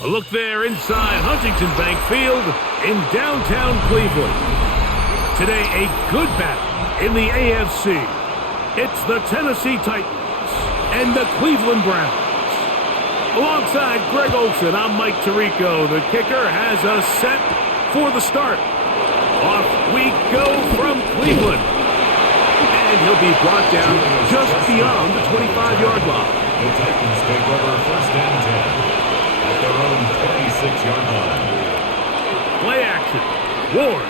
A look there inside Huntington Bank Field in downtown Cleveland. Today, a good battle in the AFC. It's the Tennessee Titans and the Cleveland Browns. Alongside Greg Olson, I'm Mike Tirico. The kicker has us set for the start. Off we go from Cleveland. And he'll be brought down just beyond the 25-yard line. The Titans take over first and 10 at their own 26-yard line. Play action. Ward.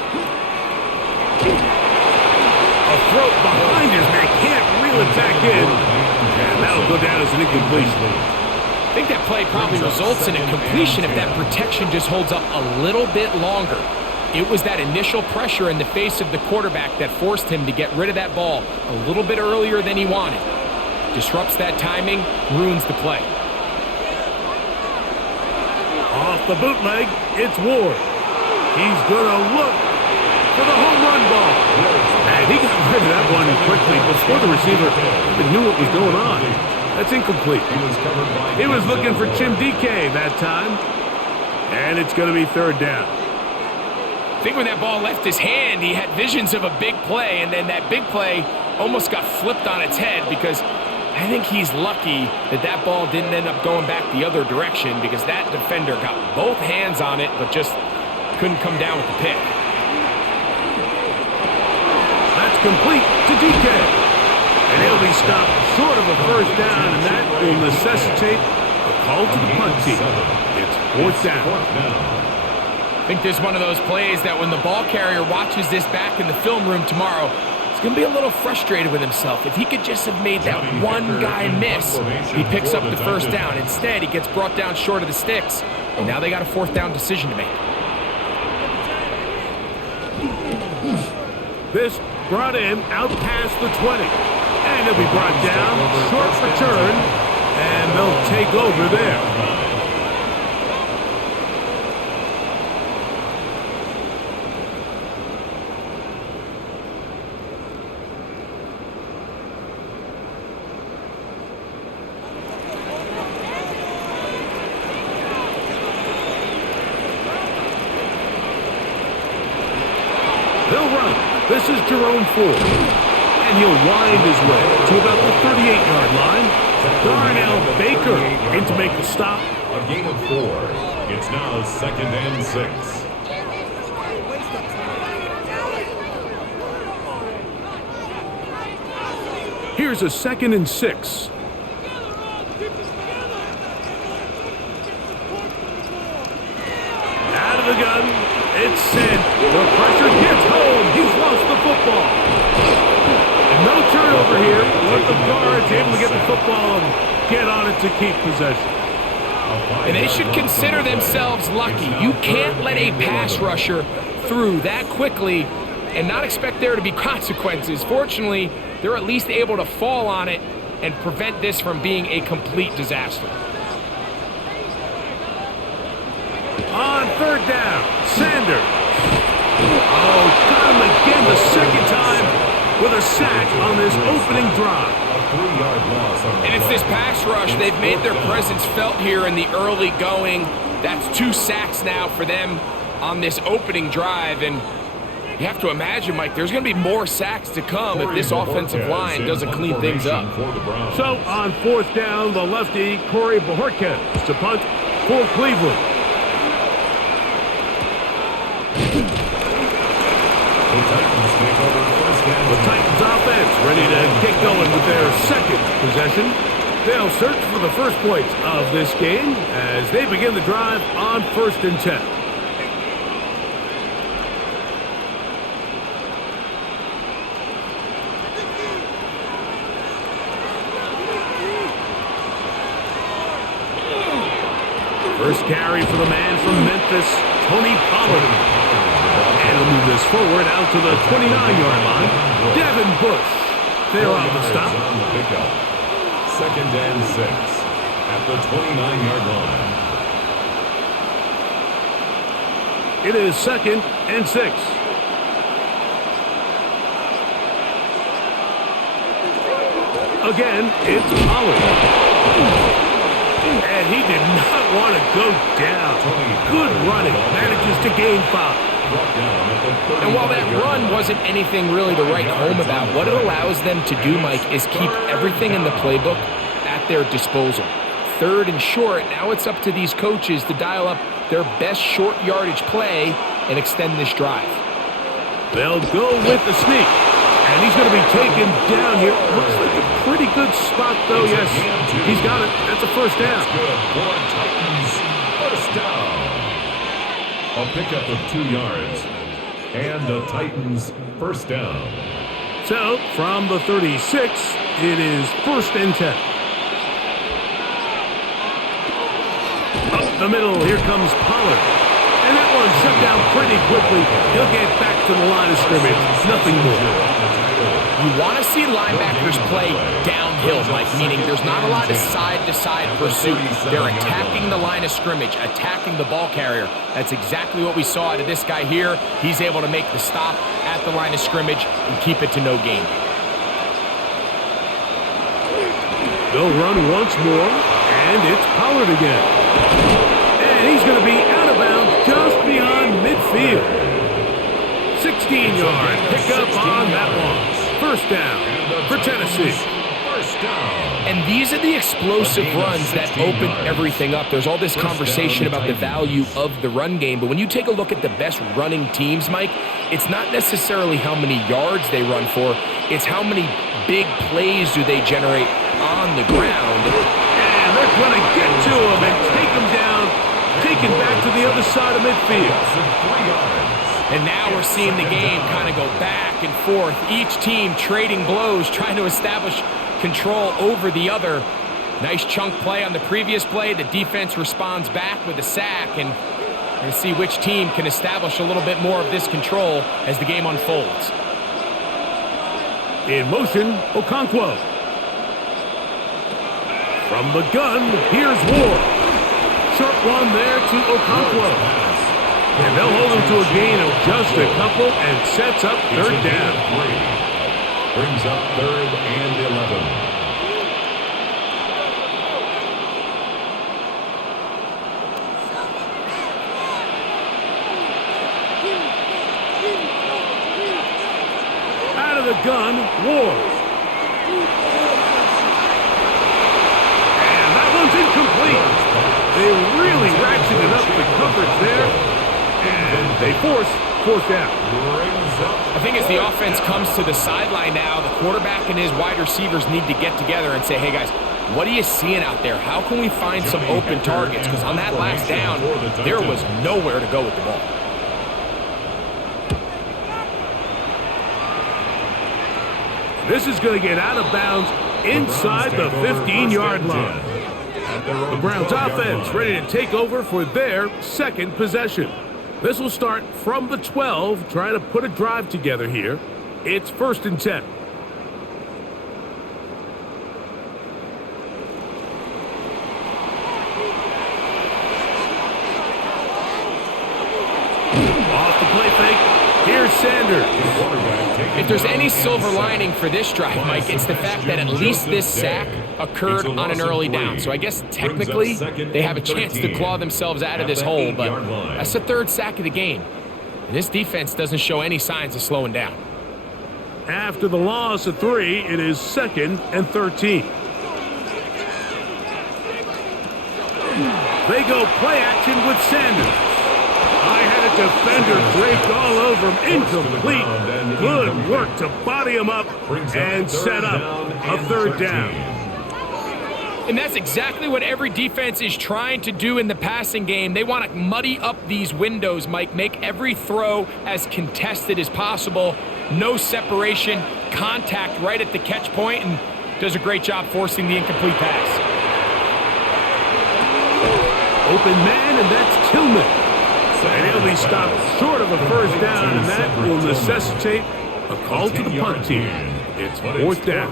A throw behind his man. Can't reel it back in. And that'll go down as an incompletion. I think that play probably results in a completion if that protection just holds up a little bit longer. It was that initial pressure in the face of the quarterback that forced him to get rid of that ball a little bit earlier than he wanted. Disrupts that timing, ruins the play. Off the bootleg, it's Ward. He's going to look for the home run ball. And he got rid of that one quickly before the receiver even knew what was going on. That's incomplete. He was looking for Jim DK that time. And it's going to be third down. I think when that ball left his hand, he had visions of a big play, and then that big play almost got flipped on its head because I think he's lucky that that ball didn't end up going back the other direction because that defender got both hands on it but just couldn't come down with the pick. That's complete to DK. And he'll be stopped short of a first down, and that will necessitate a call to the punt team. It's fourth down. I think this is one of those plays that when the ball carrier watches this back in the film room tomorrow, he's going to be a little frustrated with himself. If he could just have made that one guy miss, he picks up the first down. Instead, he gets brought down short of the sticks, and now they got a fourth down decision to make. This brought in out past the 20. And he'll be brought down, short return, and they'll take over there. They'll run. This is Jerome Ford. And he'll wind his way to about the 38-yard line. Darnell Baker in to make the stop. A gain of 4. It's now second and 6. Here's a 2nd and 6. Out of the gun. It's sent. The pressure gets home. He's lost the football. And no turnover here. But the guard's able to get the football and get on it to keep possession. And they should consider themselves lucky. You can't let a pass rusher through that quickly and not expect there to be consequences. Fortunately, they're at least able to fall on it and prevent this from being a complete disaster. On third down, Sanders. Oh, got him again the second time with a sack on this opening drive. A 3-yard loss on the And it's this pass rush. They've made their presence felt here in the early going. That's 2 sacks now for them on this opening drive. And you have to imagine, Mike, there's going to be more sacks to come if this offensive line doesn't clean things up. So on fourth down, the lefty, Corey Bojorquez to punt for Cleveland. The Titans offense ready to get going with their second possession. They'll search for the first points of this game as they begin the drive on 1st and 10. First carry for the man from Memphis, Tony Pollard. And he'll move this forward out to the 29-yard line. Devin Bush there on the stop. Second and 6 at the 29-yard line. It is 2nd and 6. Again, it's Pollard. And he did not doesn't want to go down. Good running. Manages to gain 5. And while that run wasn't anything really to write home about, what it allows them to do, Mike, is keep everything in the playbook at their disposal. 3rd and short, now it's up to these coaches to dial up their best short yardage play and extend this drive. They'll go with the sneak. And he's going to be taken down here. Looks like a pretty good spot, though. Yes, he's got it. That's a first down. Titans, first down. A pickup of 2 yards. And the Titans, first down. So, from the 36, it is 1st and 10. Up the middle, here comes Pollard. And that one shut down pretty quickly. He'll get back to the line of scrimmage. Nothing more. You want to see linebackers play downhill, Mike, meaning there's not a lot of side-to-side pursuit. They're attacking the line of scrimmage, attacking the ball carrier. That's exactly what we saw out of this guy here. He's able to make the stop at the line of scrimmage and keep it to no gain. They'll run once more, and it's Pollard again. And he's going to be out of bounds just beyond midfield. 16-yard pickup on that one. First down for Tennessee. And these are the explosive runs that open everything up. There's all this conversation about the value of the run game, but when you take a look at the best running teams, Mike, it's not necessarily how many yards they run for, it's how many big plays do they generate on the ground. And they're going to get to him and take him down, taken back to the other side of midfield. And now we're seeing the game kind of go back and forth. Each team trading blows, trying to establish control over the other. Nice chunk play on the previous play. The defense responds back with a sack. And we're going to see which team can establish a little bit more of this control as the game unfolds. In motion, Okonkwo. From the gun, here's Ward. Short one there to Okonkwo. And they'll hold him to a gain of just a couple and sets up 3rd down. Brings up 3rd and 11. Out of the gun, Ward. And that one's incomplete. They really ratcheted up the coverage there. And they force 4th down. I think as the offense comes to the sideline now, the quarterback and his wide receivers need to get together and say, hey guys, what are you seeing out there? How can we find some open targets? Because on that last down, there was nowhere to go with the ball. This is going to get out of bounds inside the 15-yard line. The Browns offense ready to take over for their 2nd possession. This will start from the 12, trying to put a drive together here. It's 1st and 10. Off the play fake, here's Sanders. If there's any silver lining for this drive, Mike, it's the fact that at least this sack occurred on an early down. So I guess technically they have a chance to claw themselves out of this hole, but that's the 3rd sack of the game. And this defense doesn't show any signs of slowing down. After the loss of 3, it is 2nd and 13. They go play action with Sanders. I had a defender draped all over him. Incomplete. Good work to body him up and set up a 3rd down. And that's exactly what every defense is trying to do in the passing game. They want to muddy up these windows, Mike, make every throw as contested as possible. No separation, contact right at the catch point, and does a great job forcing the incomplete pass. Open man, and that's Tillman. And he'll be stopped short of a 1st down, and that will necessitate a call to the punt team. It's 4th down.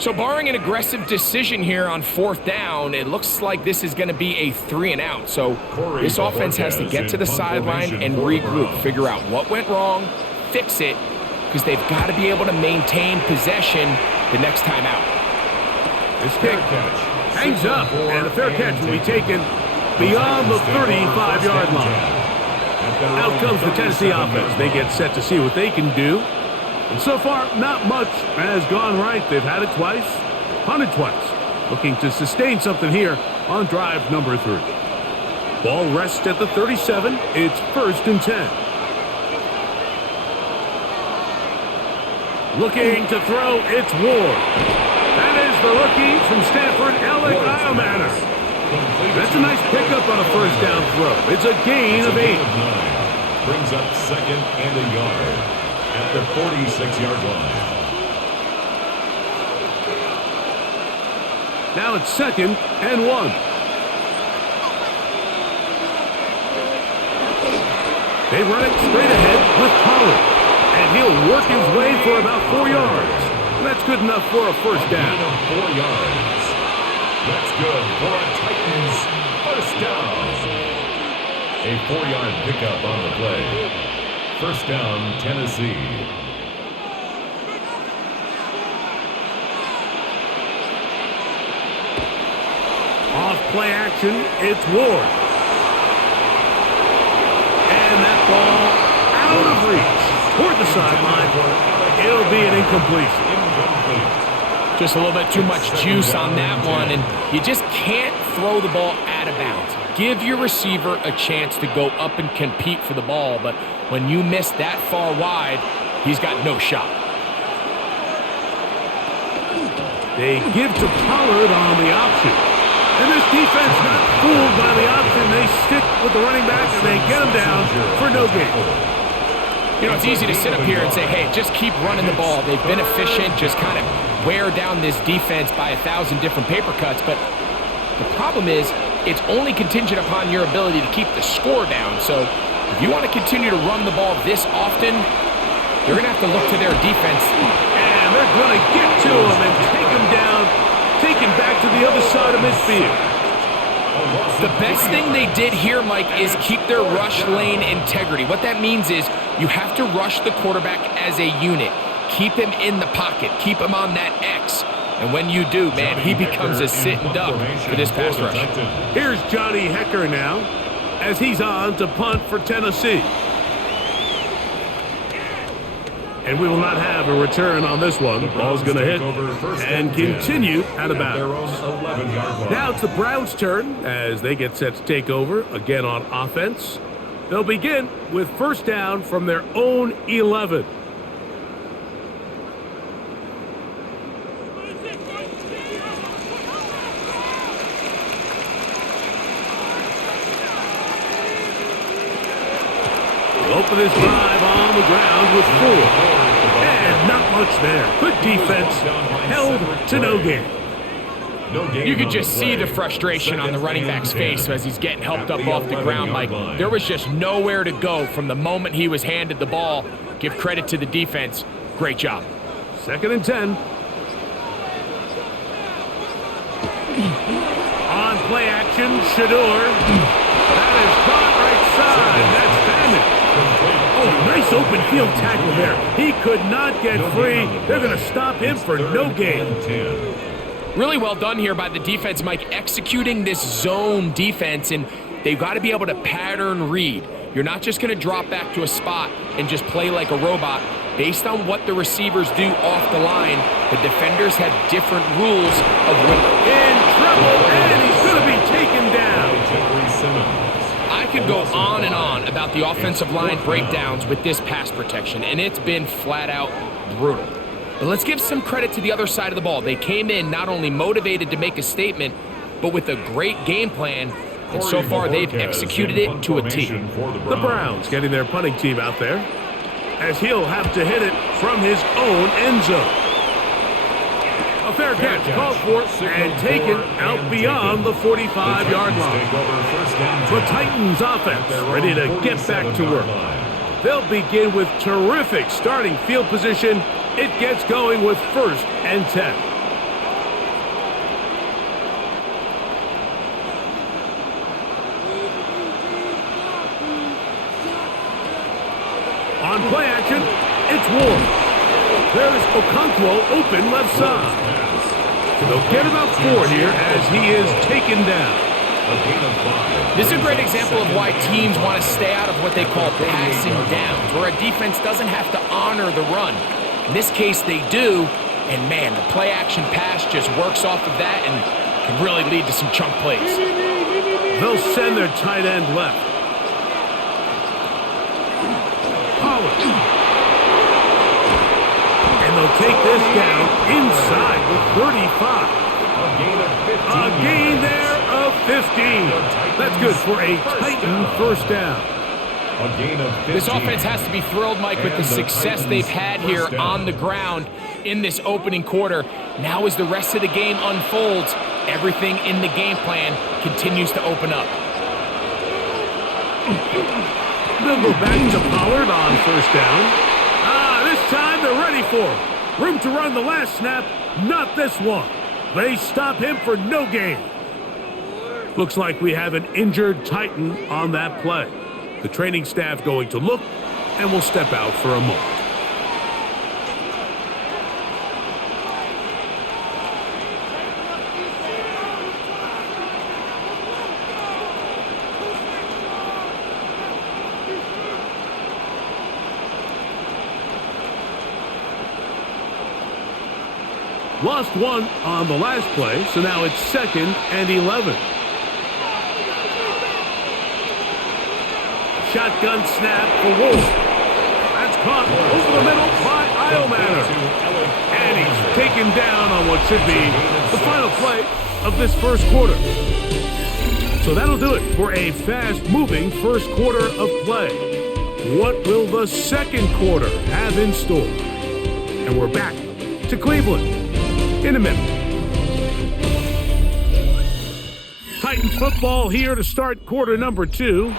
So barring an aggressive decision here on 4th down, it looks like this is going to be a 3 and out. So this offense has to get to the sideline and regroup, figure out what went wrong, fix it, because they've got to be able to maintain possession the next time out. This kick Hangs up, and a fair catch will be taken beyond the 35-yard line. Out comes the Tennessee offense. They get set to see what they can do. And so far, not much has gone right. They've had it twice, punted twice. Looking to sustain something here on drive number 3. Ball rests at the 37. It's 1st and 10. Looking to throw, it's Ward. That is the rookie from Stanford, Alec Iomanner. That's a nice pickup on a first down throw. It's a gain of 8. Brings up 2nd and a yard at the 46-yard line. Now it's 2nd and 1. They run it straight ahead with Pollard. And he'll work his way for about 4 yards. And that's good enough for a first down. 4 yards. That's good for a Titans first down. A 4-yard pickup on the play. First down, Tennessee. Off play action, it's Ward. And that ball out of reach toward the sideline. It'll be an incompletion. Just a little bit too much juice on that one, and you just can't throw the ball out of bounds. Give your receiver a chance to go up and compete for the ball, but when you miss that far wide, he's got no shot. They give to Pollard on the option. And this defense not fooled by the option. They stick with the running back, and they get him down for no gain. You know, it's easy to sit up here and say, hey, just keep running the ball. They've been efficient, just kind of wear down this defense by 1,000 different paper cuts. But the problem is, it's only contingent upon your ability to keep the score down. So if you want to continue to run the ball this often, you're going to have to look to their defense. And they're going to get to him and take him down, take him back to the other side of midfield. The best thing they did here, Mike, is keep their rush lane integrity. What that means is you have to rush the quarterback as a unit. Keep him in the pocket. Keep him on that X. And when you do, man, he becomes a sitting duck for this pass rush. Here's Johnny Hecker now as he's on to punt for Tennessee. And we will not have a return on this one. Ball's going to hit and continue out of bounds. Now it's the Browns' turn as they get set to take over again on offense. They'll begin with first down from their own 11. Open this drive on the ground with 4. And not much there. Good defense. Held to no gain. You could just see the frustration on the running back's face as he's getting helped up off the ground. Like, there was just nowhere to go from the moment he was handed the ball. Give credit to the defense. Great job. 2nd and 10. On play action, Shador. That is caught right side. That's Bandit. Oh, nice open field tackle there. He could not get free. They're going to stop him for no gain. Really well done here by the defense, Mike, executing this zone defense, and they've got to be able to pattern read. You're not just going to drop back to a spot and just play like a robot. Based on what the receivers do off the line, the defenders have different rules of when in trouble, and he's going to be taken down. I could go on and on about the offensive line breakdowns with this pass protection, and it's been flat out brutal. But let's give some credit to the other side of the ball. They came in not only motivated to make a statement, but with a great game plan, and so far they've executed it to a T. The Browns getting their punting team out there, as he'll have to hit it from his own end zone. A fair catch called for and taken out beyond the 45-yard line. The Titans offense ready to get back to work. They'll begin with terrific starting field position. It gets going with 1st and 10. On play action, it's Ward. There's Okonkwo open left side. They'll get about 4 here as he is taken down. This is a great example of why teams want to stay out of what they call passing downs, where a defense doesn't have to honor the run. In this case, they do, and man, the play-action pass just works off of that and can really lead to some chunk plays. They'll send their tight end left. And they'll take this down inside the 35. A gain there of 15. That's good for a Titan first down. This offense has to be thrilled, Mike, with the success they've had here on the ground in this opening quarter. Now as the rest of the game unfolds, everything in the game plan continues to open up. They'll go back to Pollard on first down. This time they're ready for him. Room to run the last snap, not this one. They stop him for no gain. Looks like we have an injured Titan on that play. The training staff going to look, and will step out for a moment. Lost one on the last play, so now it's 2nd and 11. Shotgun snap for Wolf. That's caught over the middle by Iomanner. And he's taken down on what should be the final play of this first quarter. So that'll do it for a fast-moving first quarter of play. What will the second quarter have in store? And we're back to Cleveland in a minute. Titans football here to start quarter number 2.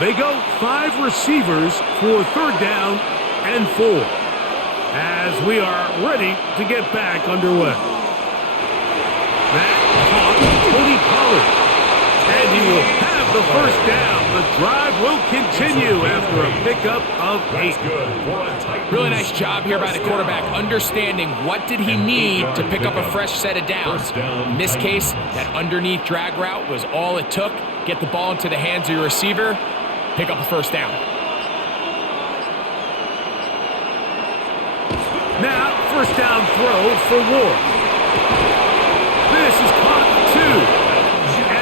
They go 5 receivers for 3rd down and 4 as we are ready to get back underway. That caught Tony Pollard, and he will have the first down. The drive will continue after a pickup of 8. Really nice job here by the quarterback, understanding what did he need to pick up a fresh set of downs. In this case, that underneath drag route was all it took. Get the ball into the hands of your receiver, pick up a first down. Now, first down throw for Ward. This is caught 2.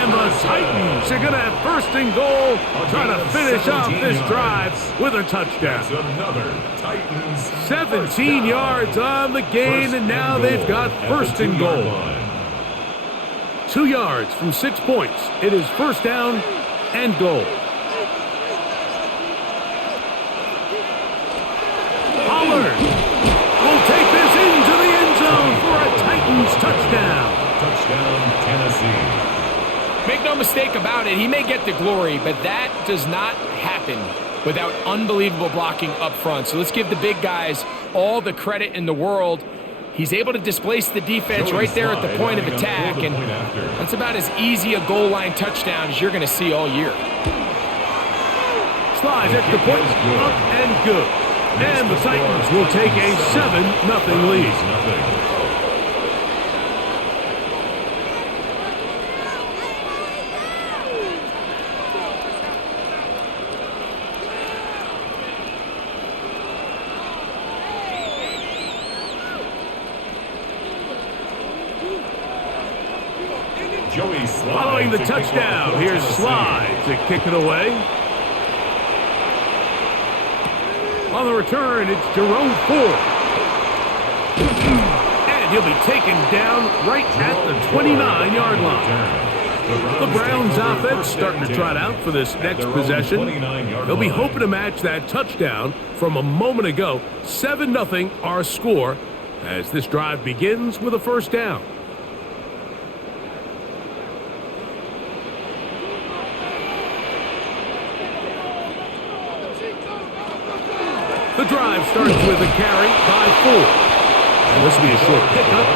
And the Titans are going to have first and goal, trying to finish off this drive with a touchdown. 17 yards on the gain, and now they've got first and goal. 2 yards from 6 points. It is first down and goal. Pollard will take this into the end zone for a Titans touchdown. Touchdown, Tennessee. Make no mistake about it, he may get the glory, but that does not happen without unbelievable blocking up front. So let's give the big guys all the credit in the world. He's able to displace the defense right there at the point of attack, and that's about as easy a goal line touchdown as you're going to see all year. Slides at the point, up and good. And the Titans will take a 7-0 lead. Following the touchdown, here's Slide to kick it away. On the return, it's Jerome Ford. And he'll be taken down right at the 29-yard line. The Browns offense starting to trot out for this next possession. They'll be hoping to match that touchdown from a moment ago. 7-0 our score as this drive begins with a first down. The drive starts with a carry by Ford. And this will be a short pickup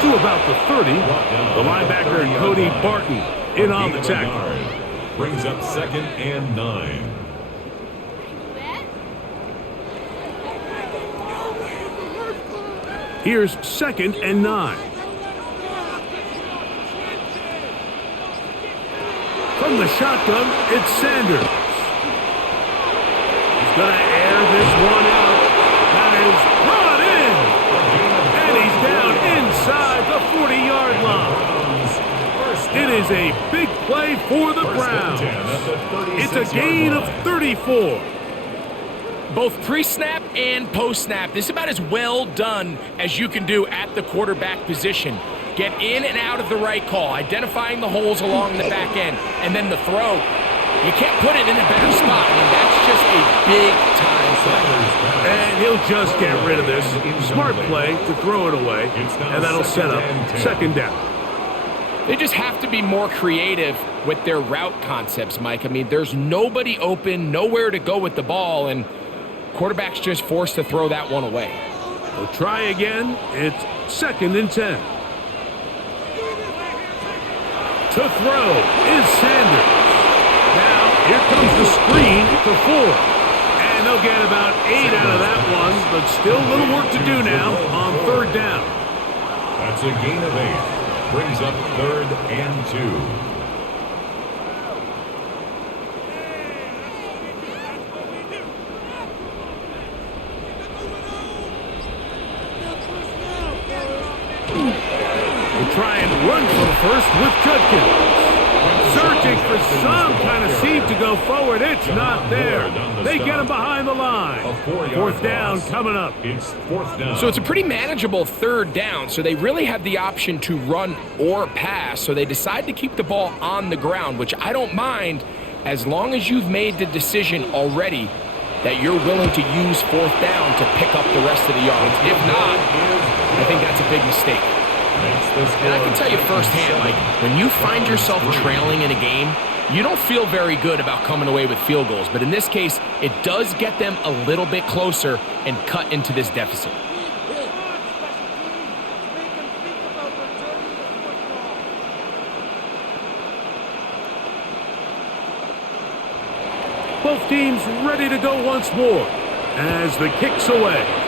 to about the 30. The linebacker, Cody Barton, in on the tackle. Brings up 2nd and 9. Here's 2nd and 9. From the shotgun, it's Sanders. He's going to air this one out. That is brought in. And he's down inside the 40-yard line. It is a big play for the Browns. It's a gain of 34. Both pre-snap and post-snap, this is about as well done as you can do at the quarterback position. Get in and out of the right call, identifying the holes along the back end, and then the throw. You can't put it in a better spot. I mean, that's just a big-time play. And he'll just get rid of this. Smart play to throw it away, and that'll set up second down. They just have to be more creative with their route concepts, Mike. I mean, there's nobody open, nowhere to go with the ball, and quarterback's just forced to throw that one away. We'll try again. It's 2nd and 10. To throw is Sanders. Now, here comes the screen for 4. And they'll get about 8 out of that one, but still a little work to do now on 3rd down. That's a gain of 8. Brings up 3rd and 2. We'll try and run for the first with Judkins. Searching for some kind of seam to go forward. It's not there. They get him behind the line. 4th down coming up. It's 4th down. So it's a pretty manageable 3rd down, so they really have the option to run or pass, so they decide to keep the ball on the ground, which I don't mind as long as you've made the decision already that you're willing to use 4th down to pick up the rest of the yards. If not, I think that's a big mistake. And I can tell you firsthand, like, when you find yourself trailing in a game, you don't feel very good about coming away with field goals. But in this case, it does get them a little bit closer and cut into this deficit. Both teams ready to go once more as the kick's away.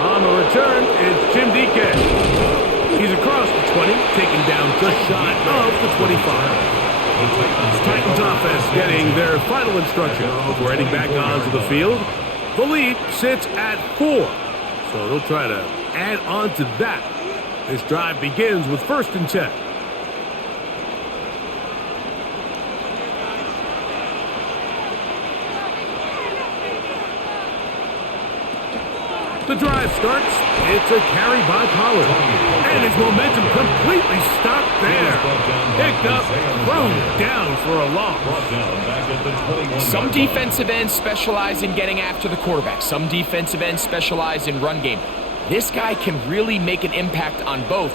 On the return, it's Jim Dike. He's across the 20, taking down just shy of the 25. Titans offense getting their final instruction before heading back onto the field. The lead sits at 4, so they'll try to add on to that. This drive begins with 1st and 10. The drive starts. It's a carry by Pollard. And his momentum completely stopped there. Picked up, thrown down for a loss. Some defensive ends specialize in getting after the quarterback. Some defensive ends specialize in run game. This guy can really make an impact on both,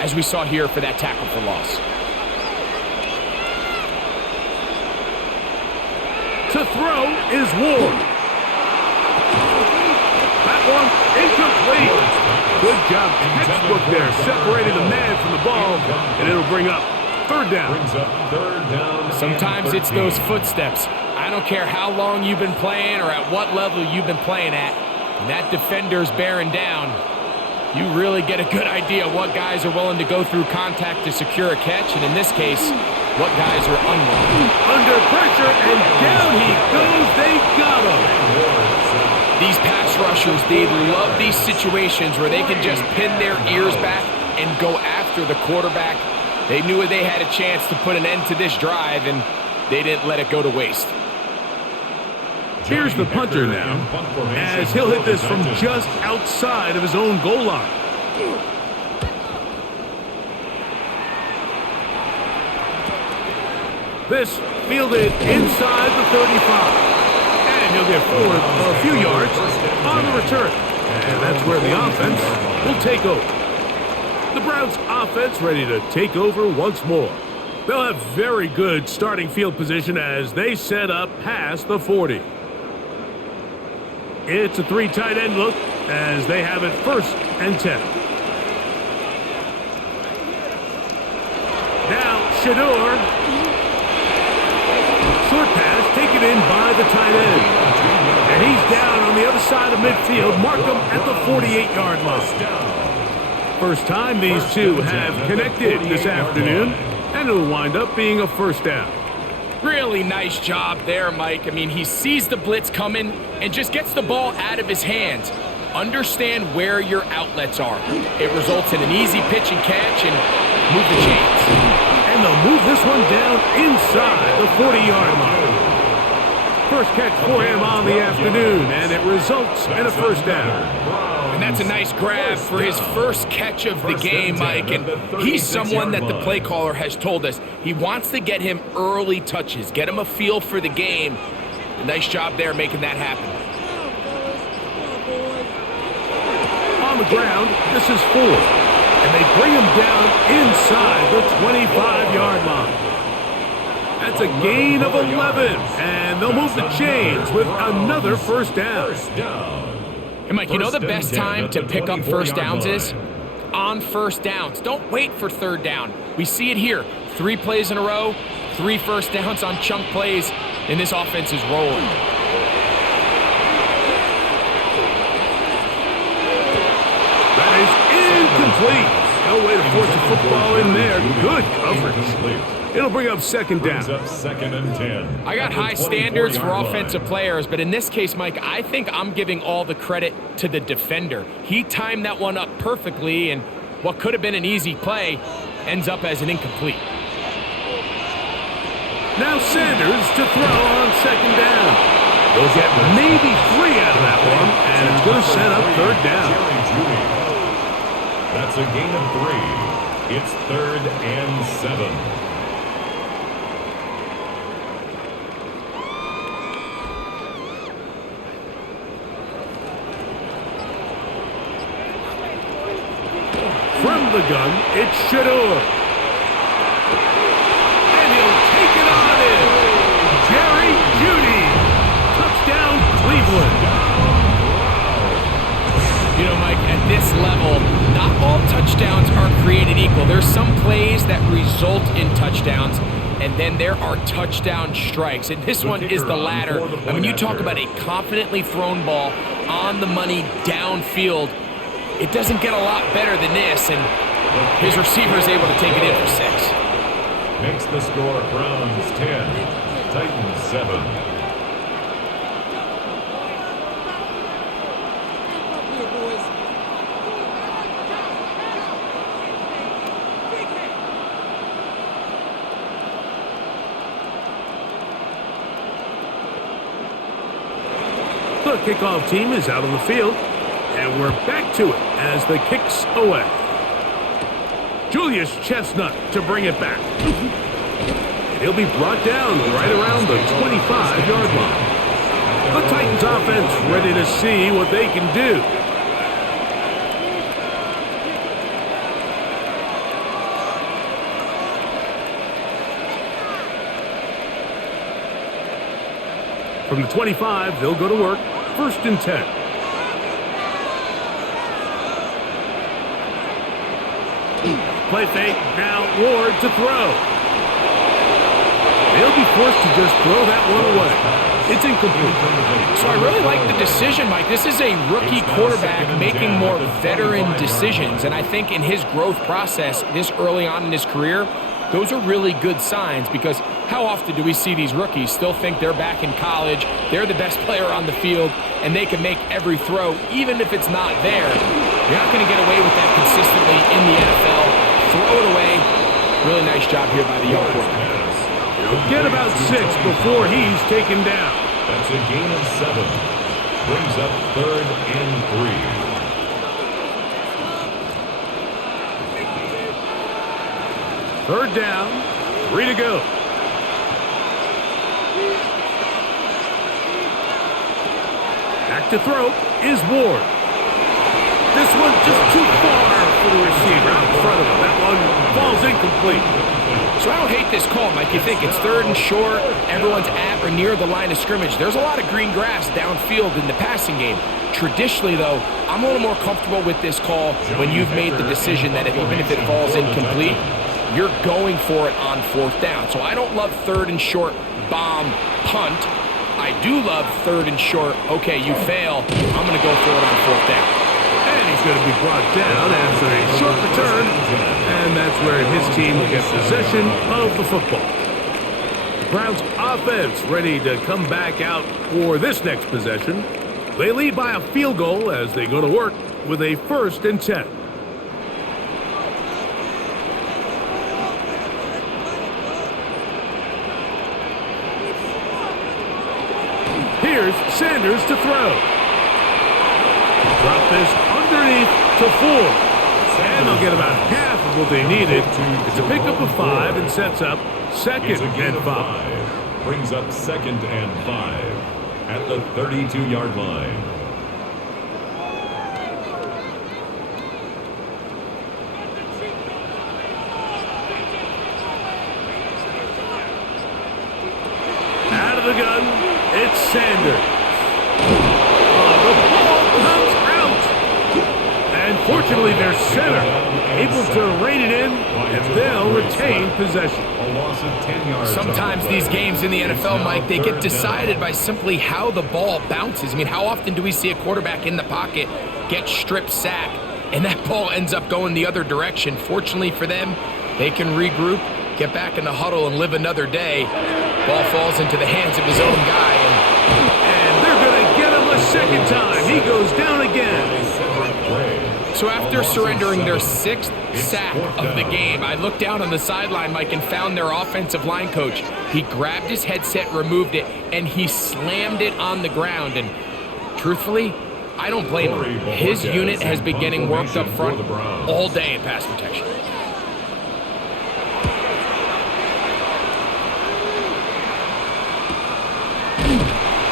as we saw here for that tackle for loss. To throw is Ward. That one incomplete. Good job, textbook there, separating the man from the ball, and it'll bring up 3rd down. Sometimes it's those footsteps. I don't care how long you've been playing or at what level you've been playing at. When that defender's bearing down, you really get a good idea what guys are willing to go through contact to secure a catch, and in this case, what guys are unwilling. Under pressure, and down he goes. They got him. These pass rushers, they love these situations where they can just pin their ears back and go after the quarterback. They knew they had a chance to put an end to this drive, and they didn't let it go to waste. Here's the punter now, as he'll hit this from just outside of his own goal line. This fielded inside the 35. And he'll get forward a few yards on the return. And that's where the offense will take over. The Browns offense ready to take over once more. They'll have very good starting field position as they set up past the 40. It's a 3 tight end look as they have it 1st and 10. Now Shador. Short pass taken in by the tight end. And he's down on the other side of midfield. Mark him at the 48-yard line. First time these two have connected this afternoon. And it'll wind up being a first down. Really nice job there, Mike. I mean, he sees the blitz coming and just gets the ball out of his hands. Understand where your outlets are. It results in an easy pitch and catch and move the chains. And they'll move this one down inside the 40-yard line. First catch for him on the afternoon, and it results in a first down. And that's a nice grab for his first catch of the game, Mike. And he's someone that the play caller has told us he wants to get him early touches, get him a feel for the game. Nice job there making that happen. On the ground, this is 4. And they bring him down inside the 25-yard line. That's a gain of 11. And they'll move the chains with another first down. Hey, Mike, you know the best time to pick up first downs is? On first downs. Don't wait for third down. We see it here. 3 plays in a row, 3 first downs on chunk plays, and this offense is rolling. That is incomplete. No way to force a football in there. Good coverage. It'll bring up second down. Second and 10. I got high standards for offensive players, but in this case, Mike, I think I'm giving all the credit to the defender. He timed that one up perfectly, and what could have been an easy play ends up as an incomplete. Now Sanders to throw on second down. He'll get maybe 3 out of that one, and it's going to set up third down. That's a gain of 3. It's 3rd and 7. From the gun, it's Shador. And he'll take it on in. Jerry Jeudy. Touchdown, Cleveland. You know, Mike, at this level, not all touchdowns are created equal. There's some plays that result in touchdowns, and then there are touchdown strikes. And this one is the latter. I mean, you talk about a confidently thrown ball on the money downfield. It doesn't get a lot better than this, and his receiver is able to take it in for 6. Makes the score Browns 10, Titans 7. The kickoff team is out on the field. And we're back to it as the kick's away. Julius Chestnut to bring it back. And he'll be brought down right around the 25-yard line. The Titans offense ready to see what they can do. From the 25, they'll go to work. 1st and 10. Play fake, now Ward to throw. They'll be forced to just throw that one away. It's incomplete. So I really like the decision, Mike. This is a rookie quarterback making more veteran decisions, and I think in his growth process this early on in his career, those are really good signs because how often do we see these rookies still think they're back in college, they're the best player on the field, and they can make every throw even if it's not there. You're not going to get away with that consistently in the NFL. Throw it away. Really nice job here by the young quarterback. He'll get about 6 before he's taken down. That's a gain of 7. Brings up 3rd and 3. Third down, 3 to go. Back to throw is Ward. This one just too far for the receiver out in front of him. That one falls incomplete. So I don't hate this call, Mike. You think it's 3rd and short, everyone's at or near the line of scrimmage. There's a lot of green grass downfield in the passing game. Traditionally, though, I'm a little more comfortable with this call when you've made the decision that even if it falls incomplete, you're going for it on 4th down. So I don't love 3rd and short, bomb, punt. I do love 3rd and short, okay, you fail, I'm going to go for it on 4th down. And he's going to be brought down after a short return, and that's where his team will get possession of the football. The Browns offense ready to come back out for this next possession. They lead by a field goal as they go to work with a 1st and 10. Here's Sanders to throw. Drop this underneath to Ford. And they'll get about half of what they needed. It's a pickup of 5 and sets up 2nd and 5. Brings up 2nd and 5 at the 32-yard line. Out of the gun, it's Sanders. The ball comes out. And fortunately, their center able to rein it in, and they'll retain possession. A loss of 10 yards. Sometimes these games in the NFL, Mike, they get decided by simply how the ball bounces. I mean, how often do we see a quarterback in the pocket get strip sacked, and that ball ends up going the other direction? Fortunately for them, they can regroup, get back in the huddle, and live another day. Ball falls into the hands of his own guy, and they're going to get him a second time. He goes down again. So after surrendering their 6th sack of the game, I looked down on the sideline, Mike, and found their offensive line coach. He grabbed his headset, removed it, and he slammed it on the ground. And truthfully, I don't blame him. His unit has been getting worked up front all day in pass protection.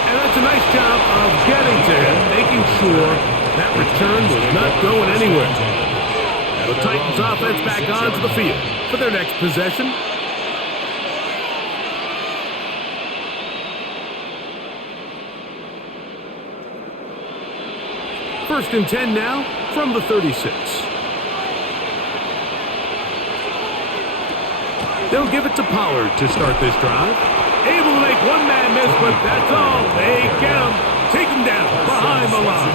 And that's a nice job of getting to him, making sure that return was not going anywhere. The Titans offense back onto the field for their next possession. First and 10 now from the 36. They'll give it to Pollard to start this drive. Able to make one man miss, but that's all. They get him. Take him down behind the line.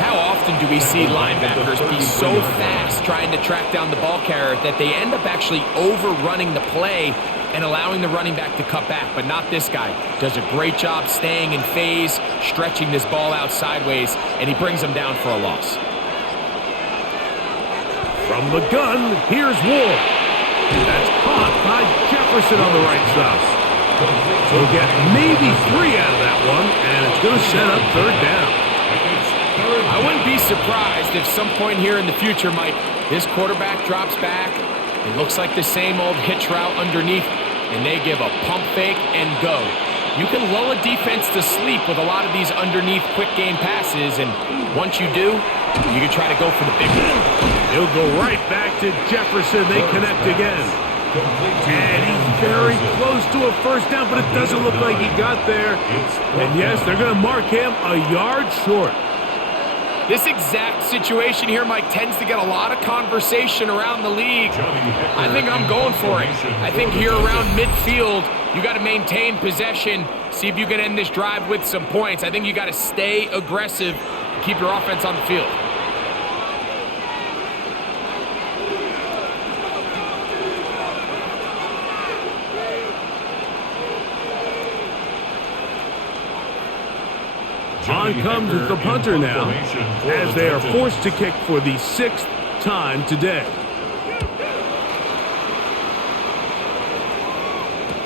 How often do we see linebackers be so fast trying to track down the ball carrier that they end up actually overrunning the play and allowing the running back to cut back? But not this guy. Does a great job staying in phase, stretching this ball out sideways, and he brings them down for a loss. From the gun, here's Ward. That's caught by Jefferson on the right side. They'll get maybe 3 out of that one, and it's going to set up 3rd down. I wouldn't be surprised if some point here in the future, Mike, this quarterback drops back. It looks like the same old hitch route underneath, and they give a pump fake and go. You can lull a defense to sleep with a lot of these underneath quick game passes, and once you do, you can try to go for the big one. He'll go right back to Jefferson. They connect again. And he's very close to a 1st down, but it doesn't look like he got there. And yes, they're going to mark him a yard short. This exact situation here, Mike, tends to get a lot of conversation around the league. I think I'm going for it. I think here around midfield, you got to maintain possession, see if you can end this drive with some points. I think you got to stay aggressive, keep your offense on the field. On comes the punter now, as they are forced to kick for the 6th time today.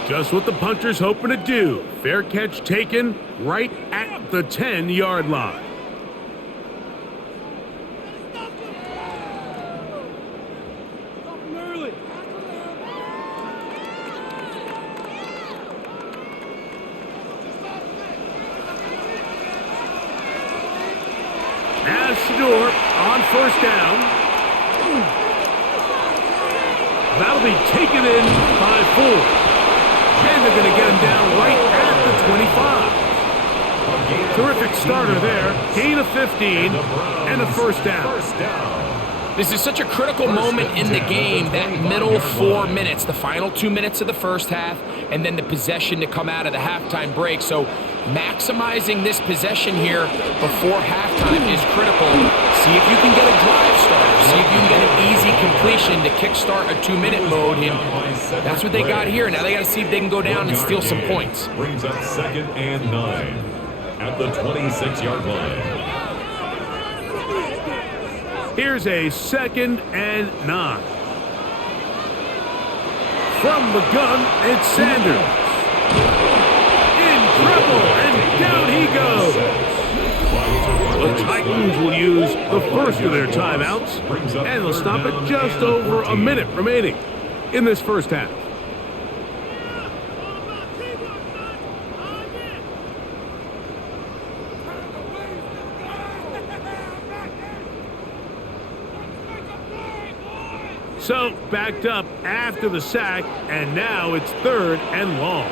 Just what the punter's hoping to do. Fair catch taken right at the 10-yard line. On 1st down. That'll be taken in by Ford. And they're going to get him down right at the 25. Terrific starter there. Gain of 15 and a 1st down. This is such a critical moment in the game, that middle 4 minutes, the final 2 minutes of the first half, and then the possession to come out of the halftime break. So maximizing this possession here before halftime is critical. See if you can get a drive starter. See if you can get an easy completion to kickstart a 2-minute mode. And that's what they got here. Now they got to see if they can go down and steal some points. Brings up 2nd and 9 at the 26-yard line. Here's a 2nd and 9. From the gun, it's Sanders. In trouble, and down he goes. The Titans will use the first of their timeouts, and they'll stop at just over a minute remaining in this first half. So, backed up after the sack, and now it's 3rd and long.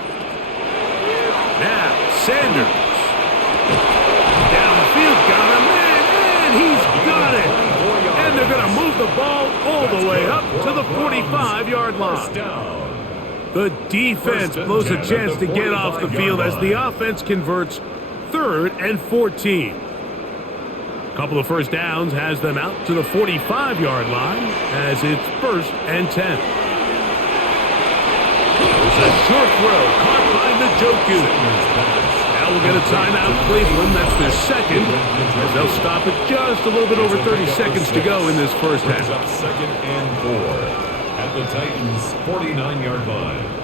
Now, Sanders. Downfield, got a man, and he's got it. And they're going to move the ball all the way up to the 45-yard line. The defense blows a chance to get off the field as the offense converts 3rd and 14. A couple of first downs has them out to the 45-yard line as it's 1st and 10. There's a short throw caught by Njoku. Now we'll get a timeout, Cleveland. That's their second, as they'll stop it just a little bit over 30 seconds to go in this first half. Up 2nd and 4 at the Titans' 49-yard line.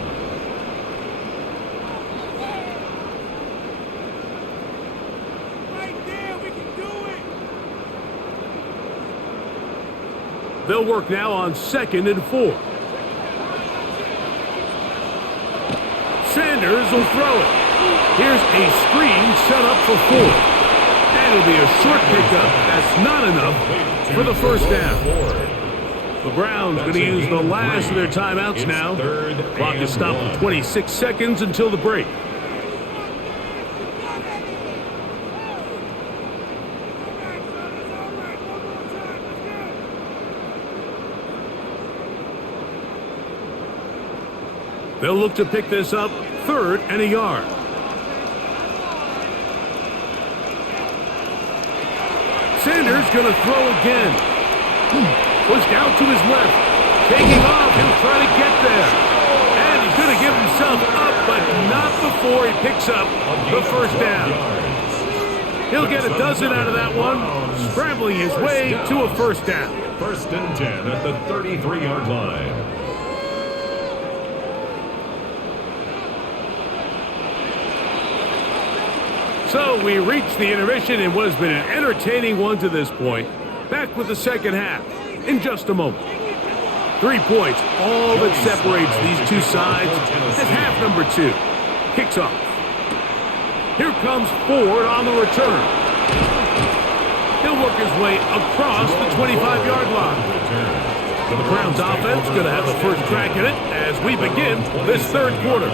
They'll work now on 2nd and 4. Sanders will throw it. Here's a screen set up for 4. And it'll be a short pickup. That's not enough for the first down. The Browns going to use the last of their timeouts now. Clock is stopped at 26 seconds until the break. They'll look to pick this up 3rd and a yard. Sanders going to throw again. Pushed out to his left. Taking off, he'll try to get there. And he's going to give himself up, but not before he picks up the first down. He'll get a dozen out of that one, scrambling his way to a first down. 1st and 10 at the 33-yard line. So we reach the intermission in what has been an entertaining one to this point. Back with the second half in just a moment. 3 points, all that separates these two sides as half number 2 kicks off. Here comes Ford on the return. He'll work his way across the 25-yard line. The Browns offense going to have the first crack at it as we begin this third quarter.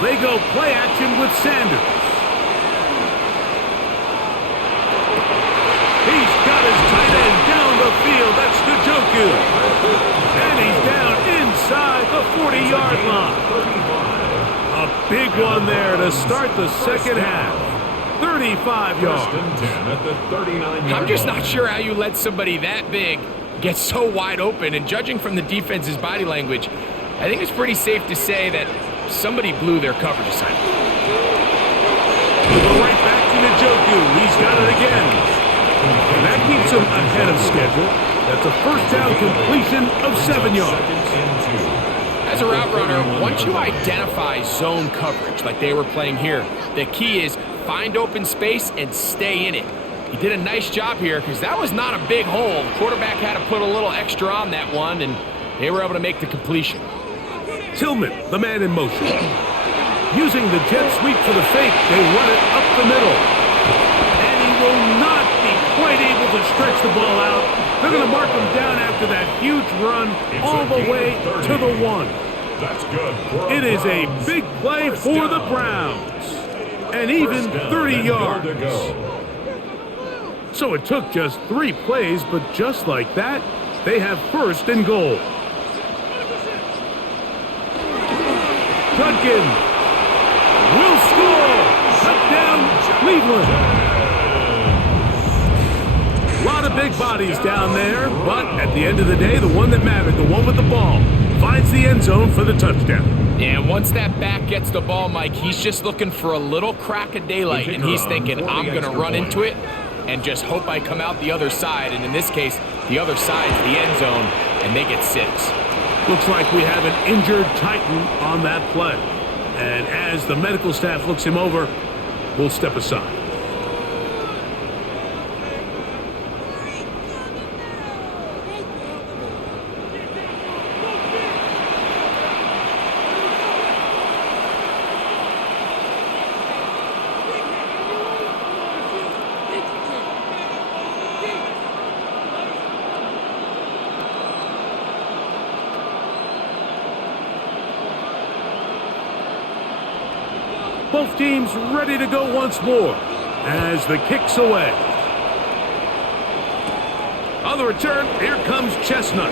They go play action with Sanders. He's got his tight end down the field. That's Njoku. And he's down inside the 40-yard line. A big one there to start the second half. 35 yards. I'm just not sure how you let somebody that big get so wide open. And judging from the defense's body language, I think it's pretty safe to say that somebody blew their coverage assignment. We'll go right back to Njoku. He's got it again. And that keeps him ahead of schedule. That's a first down completion of 7 yards. As a route runner, once you identify zone coverage like they were playing here, the key is find open space and stay in it. He did a nice job here because that was not a big hole. The quarterback had to put a little extra on that one, and they were able to make the completion. Tillman, the man in motion. Using the jet sweep for the fake, they run it up the middle. And he will not be quite able to stretch the ball out. They're going to mark him down after that huge run all the way to the 1. That's good. It is a big play for the Browns. And even 30 yards. So it took just 3 plays, but just like that, they have first and goal. Judkins will score. Touchdown, Cleveland. A lot of big bodies down there, but at the end of the day, the one that mattered, the one with the ball, finds the end zone for the touchdown. Yeah, once that back gets the ball, Mike, he's just looking for a little crack of daylight, and he's thinking, I'm going to run into it and just hope I come out the other side. And in this case, the other side's the end zone, and they get 6. Looks like we have an injured Titan on that play. And as the medical staff looks him over, we'll step aside. Both teams ready to go once more as the kick's away. On the return, here comes Chestnut.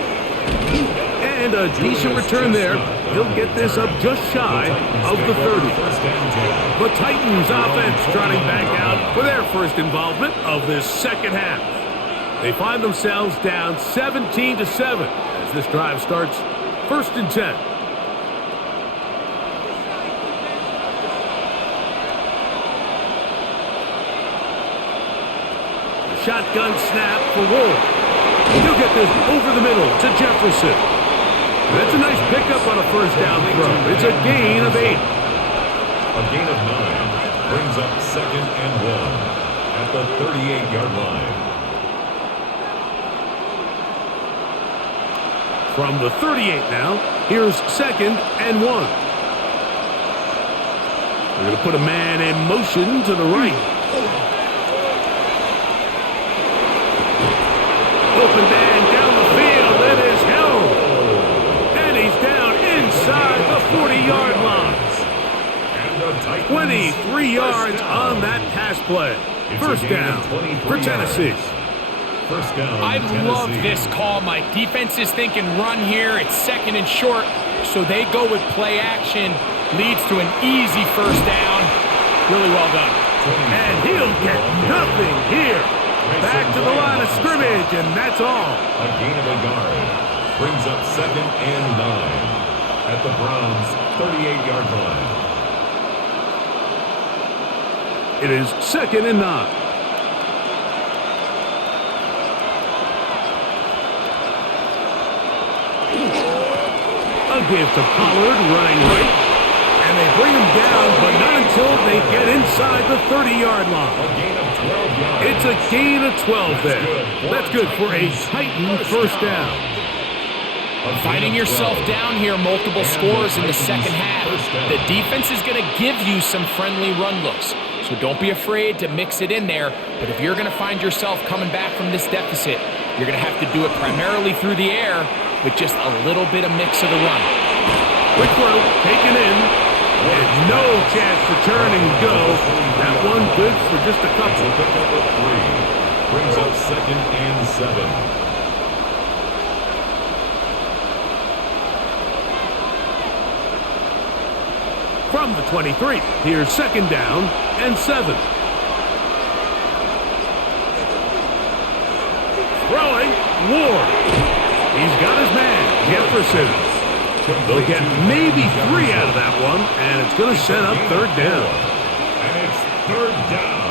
And a decent return there. He'll get this up just shy of the 30. The Titans offense trotting back out for their first involvement of this second half. They find themselves down 17-7 as this drive starts 1st and 10. Shotgun snap for Ward. He'll get this over the middle to Jefferson. That's a nice pickup on a first down throw. It's a gain of 8. A gain of 9 brings up 2nd and 1 at the 38-yard line. From the 38 now, here's 2nd and 1. We're going to put a man in motion to the right. Open man down the field, it is held. And he's down inside the 40-yard line. 23 yards on that pass play. First down for Tennessee. First down, I love this call, Mike. Defense is thinking run here. It's 2nd and short, so they go with play action. Leads to an easy first down. Really well done. And he'll get nothing here. Back to the line of scrimmage, and that's all. A gain of a yard brings up 2nd and 9 at the Browns' 38-yard line. It is 2nd and 9. A give to Pollard running right. And they bring him down, but not until they get inside the 30-yard line. A gain of 12 yards. It's a gain of 12 there. That's good for a Titan first down. Finding yourself down here, multiple scores in the second half. The defense is going to give you some friendly run looks. So don't be afraid to mix it in there. But if you're going to find yourself coming back from this deficit, you're going to have to do it primarily through the air with just a little bit of mix of the run. Quick throw, taken in. And no chance to turn and go. That one good for just a couple. Pickup of 3 brings up 2nd and 7. From the 23, here's 2nd down and 7. Throwing, Ward. He's got his man, Jefferson. They'll get maybe 3 out of that one, and it's going to set up 3rd down. And it's 3rd down.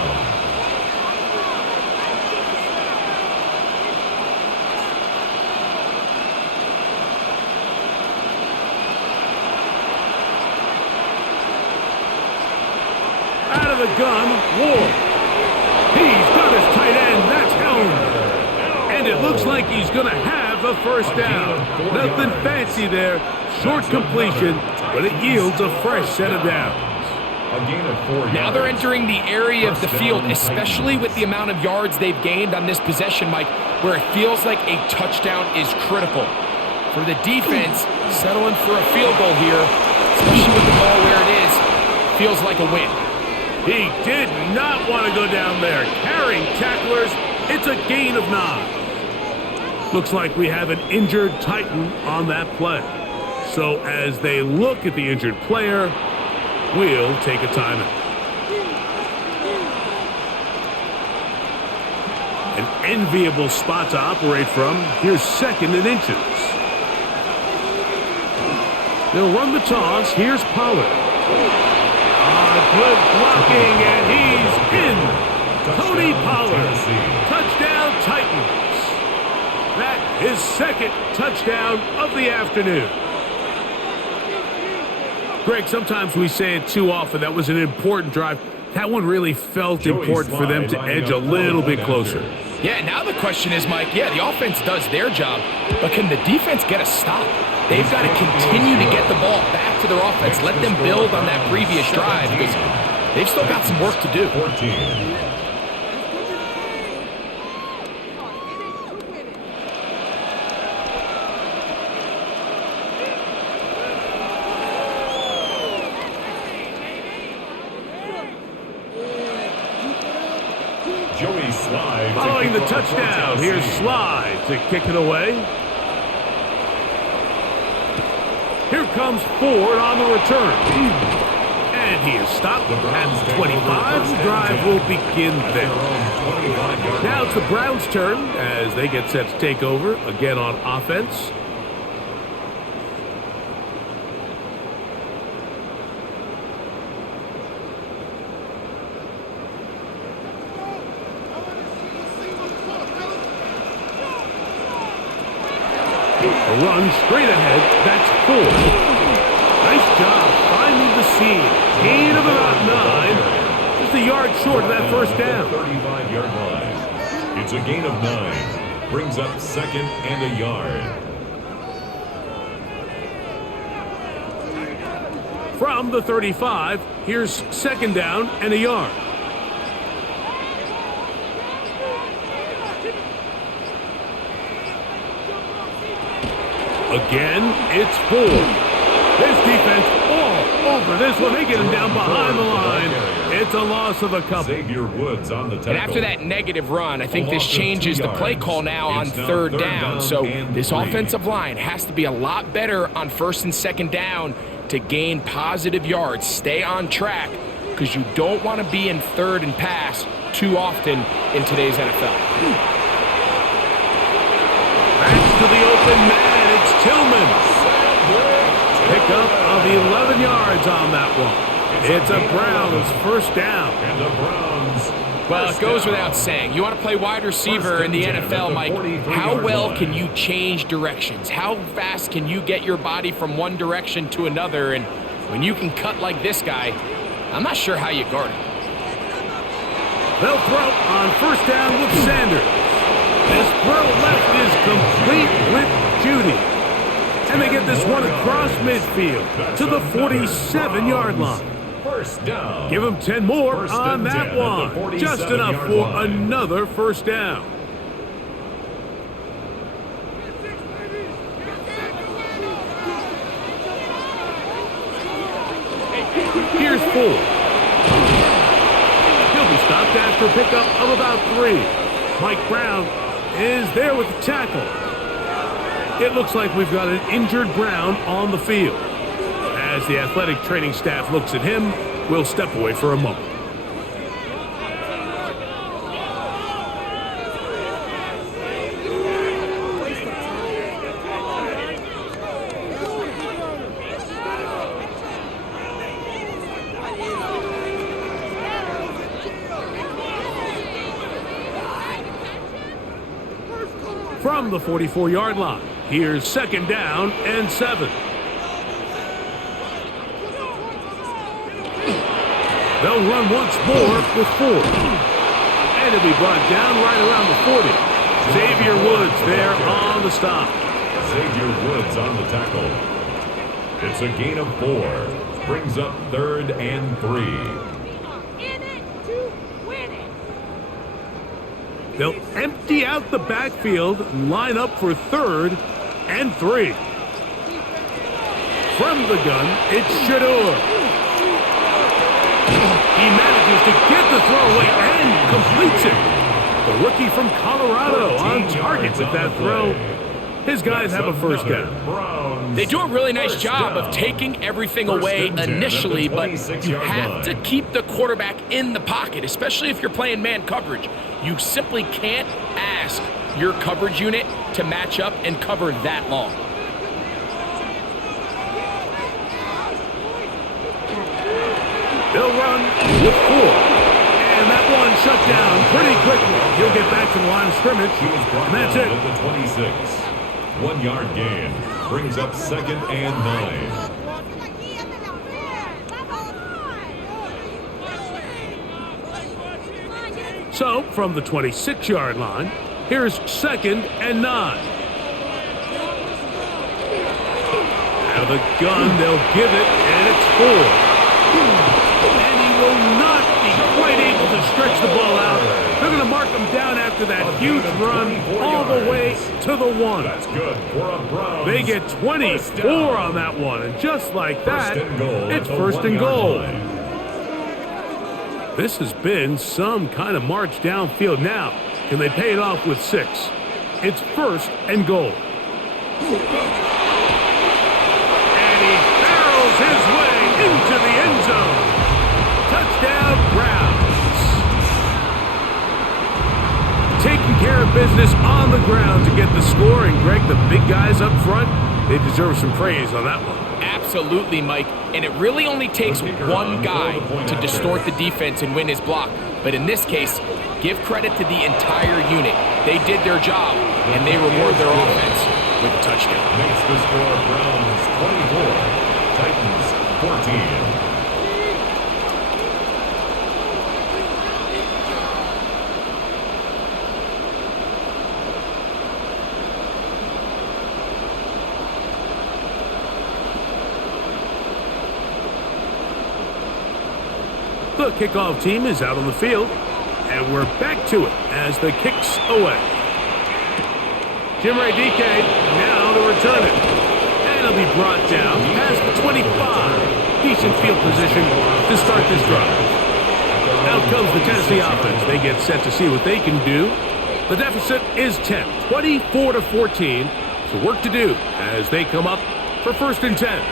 Out of the gun, Ward. He's got his tight end. That's Helm. And it looks like he's going to have a first down. Nothing fancy there. Short completion, but it yields a fresh set of downs. A gain of 4 yards. Now they're entering the area of the field, especially with the amount of yards they've gained on this possession, Mike, where it feels like a touchdown is critical. For the defense, settling for a field goal here, especially with the ball where it is, feels like a win. He did not want to go down there. Carrying tacklers, it's a gain of 9. Looks like we have an injured Titan on that play. So as they look at the injured player, we'll take a timeout. An enviable spot to operate from. Here's 2nd and inches. They'll run the toss. Here's Pollard. Good blocking, and he's in. Tony Pollard. Touchdown, Titans. That is 2nd touchdown of the afternoon. Greg, sometimes we say it too often. That was an important drive. That one really felt important for them to edge a little bit closer. Yeah, now the question is, Mike, yeah, the offense does their job, but can the defense get a stop? They've got to continue to get the ball back to their offense. Let them build on that previous drive because they've still got some work to do. 14. Joey Slide. Following the touchdown, here's Slide to kick it away. Here comes Ford on the return. And he is stopped at 25. The drive will begin there. Now it's the Browns' turn as they get set to take over again on offense. A run straight ahead. That's Ford. Nice job finding the seam. Gain of about 9. Just a yard short of that first down. 35-yard line. It's a gain of 9. Brings up 2nd and a yard. From the 35, here's 2nd down and a yard. Again, it's Ford. This defense all over this one. They get him down behind the line. It's a loss of a couple. Xavier Woods on the tackle. And after that negative run, I think this changes the play call now on third down. So this offensive line has to be a lot better on 1st and 2nd down to gain positive yards. Stay on track because you don't want to be in 3rd and pass too often in today's NFL. Back to the open man. It's Tillman. Pickup of 11 yards on that one. It's a Browns 1st down. And the Browns. Well, it goes without saying. You want to play wide receiver in the NFL, Mike. How well can you change directions? How fast can you get your body from one direction to another? And when you can cut like this guy, I'm not sure how you guard it. They'll throw on 1st down with Sanders. This throw left is complete with Judy. And they get this one across midfield to the 47-yard line. 1st down. Give them 10 more on that one. Just enough for another 1st down. Here's Ford. He'll be stopped after a pickup of about 3. Mike Brown is there with the tackle. It looks like we've got an injured Brown on the field. As the athletic training staff looks at him, we'll step away for a moment. From the 44-yard line, here's 2nd down and 7. They'll run once more with Ford. And it'll be brought down right around the 40. Xavier Woods there on the stop. Xavier Woods on the tackle. It's a gain of 4. brings up 3rd and 3. In it to win it. They'll empty out the backfield and line up for 3rd and 3. From the gun, it's Shador. He manages to get the throw away and completes it. The rookie from Colorado on target with that throw. His guys have a first down. They do a really nice job of taking everything away initially, but you have to keep the quarterback in the pocket, especially if you're playing man coverage. You simply can't ask your coverage unit to match up and cover that long. They'll run with 4. And that one shut down pretty quickly. He'll get back to the line of scrimmage, and that's it. At the 26. 1 yard gain brings up 2nd and 9. So, from the 26-yard line, here's 2nd and 9. Out of the gun, they'll give it, and it's 4. And he will not be quite able to stretch the ball out. They're going to mark him down after that huge run all the way to the 1. That's good for a Browns. They get 24 on that one, and just like that, it's 1st and goal. This has been some kind of march downfield. Now, can they pay it off with 6? It's 1st and goal. And he barrels his way into the end zone. Touchdown, Browns. Taking care of business on the ground to get the score. And Greg, the big guys up front, they deserve some praise on that one. Absolutely, Mike. And it really only takes one guy to distort the defense and win his block. But in this case, give credit to the entire unit. They did their job, and they reward their offense with a touchdown. Makes the score Browns 24, Titans 14. The kickoff team is out on the field, and we're back to it as the kick's away. Jim Radike now to return it. And it'll be brought down past the 25. Decent field position to start this drive. Out comes the Tennessee offense. They get set to see what they can do. The deficit is 10, 24-14. So work to do as they come up for 1st and 10.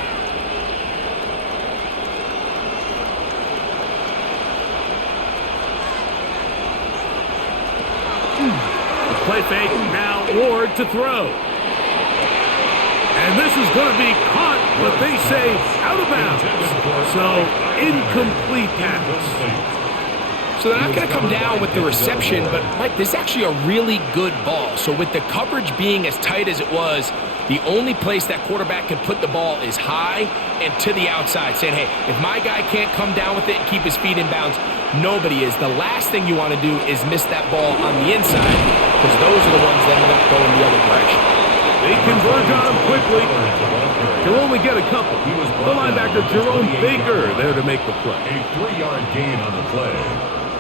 Play fake, now Ward to throw. And this is going to be caught, but they say out of bounds. So, incomplete pass. So they're not going to come down with the reception, but Mike, this is actually a really good ball. So with the coverage being as tight as it was, the only place that quarterback can put the ball is high and to the outside, saying, hey, if my guy can't come down with it and keep his feet in bounds, nobody is. The last thing you want to do is miss that ball on the inside, because those are the ones that end up going the other direction. They converge on him quickly. He'll only get a couple. The linebacker, Jerome Baker, there to make the play. A 3-yard gain on the play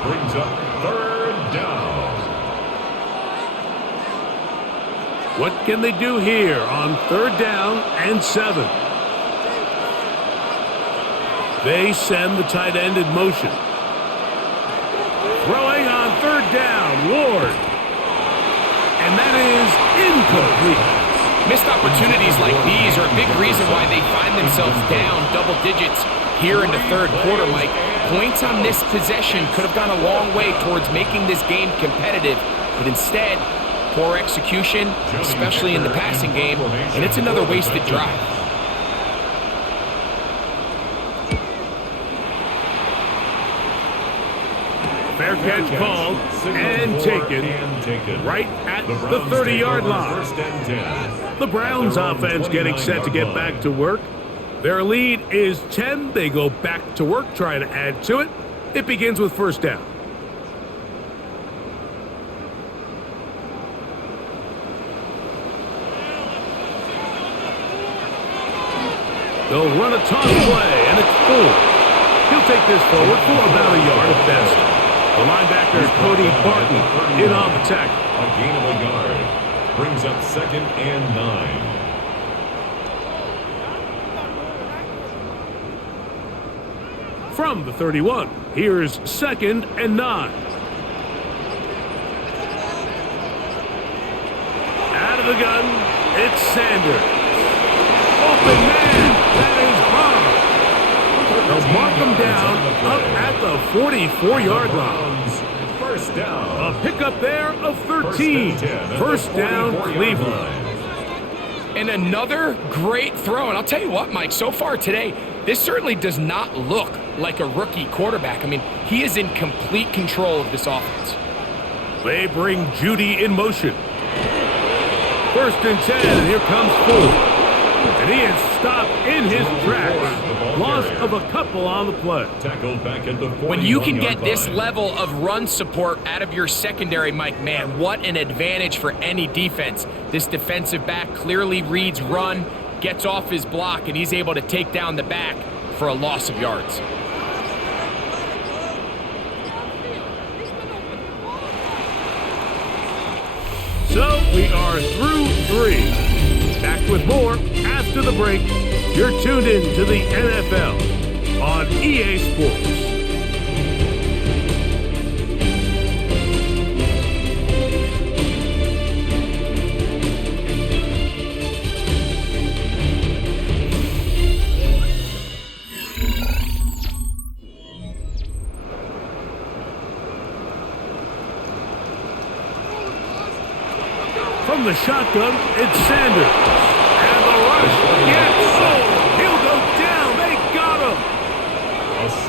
brings up 3rd down. What can they do here on 3rd down and 7? They send the tight end in motion. Throwing on 3rd down, Ward. And that is incomplete. Missed opportunities like these are a big reason why they find themselves down double digits here in the 3rd quarter, Mike. Points on this possession could have gone a long way towards making this game competitive, but instead, poor execution, especially in the passing game, and it's another wasted drive. Fair catch called and taken right at the 30-yard line. The Browns offense getting set to get back to work. Their lead is 10. They go back to work, trying to add to it. It begins with 1st down. They'll run a toss play, and it's full. He'll take this forward for about a yard at best. The linebacker, Cody Barton, in on the tackle. A gain of a yard. Brings up 2nd and 9. From the 31, here's 2nd and 9. Out of the gun, it's Sanders. Open man, that is Bob. They'll mark him down up at the 44-yard line. First down. A pickup there of 13. First down, Cleveland. And another great throw. And I'll tell you what, Mike, so far today, this certainly does not look like a rookie quarterback. I mean, he is in complete control of this offense. They bring Judy in motion. 1st and 10, and here comes Ford. And he is stopped in his tracks. Loss of a couple on the play. Tackled back at the 41-yard line. When you can get this level of run support out of your secondary, Mike, man, what an advantage for any defense. This defensive back clearly reads run, gets off his block, and he's able to take down the back for a loss of yards. So we are through 3. Back with more after the break. You're tuned in to the NFL on EA Sports. From the shotgun, it's Sanders. And the rush. Yes! Oh, he'll go down. They got him.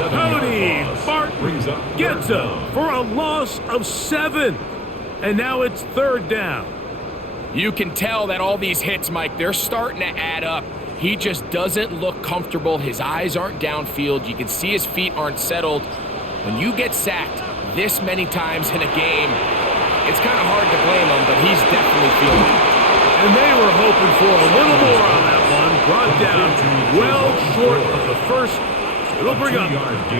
Cody Barton gets him for a loss of 7. And now it's 3rd down. You can tell that all these hits, Mike, they're starting to add up. He just doesn't look comfortable. His eyes aren't downfield. You can see his feet aren't settled. When you get sacked this many times in a game, it's kind of hard to blame him, but he's definitely feeling it. And they were hoping for a little more on that one. Brought down well short of the first. It'll bring up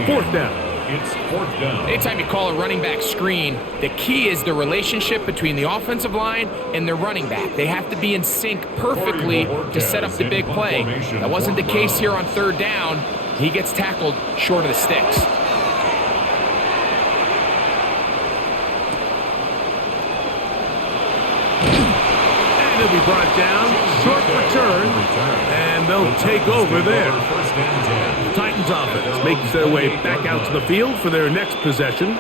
4th down. It's 4th down. Anytime you call a running back screen, the key is the relationship between the offensive line and the running back. They have to be in sync perfectly to set up the big play. That wasn't the case here on 3rd down. He gets tackled short of the sticks. He'll be brought down, short return, and they'll take over there. The Titans offense makes their way back out to the field for their next possession.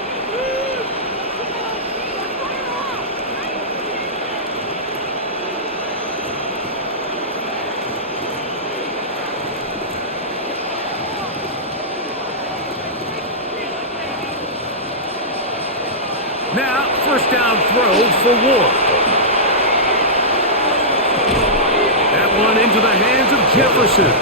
Now, 1st down throw for Ward. One into the hands of Jefferson.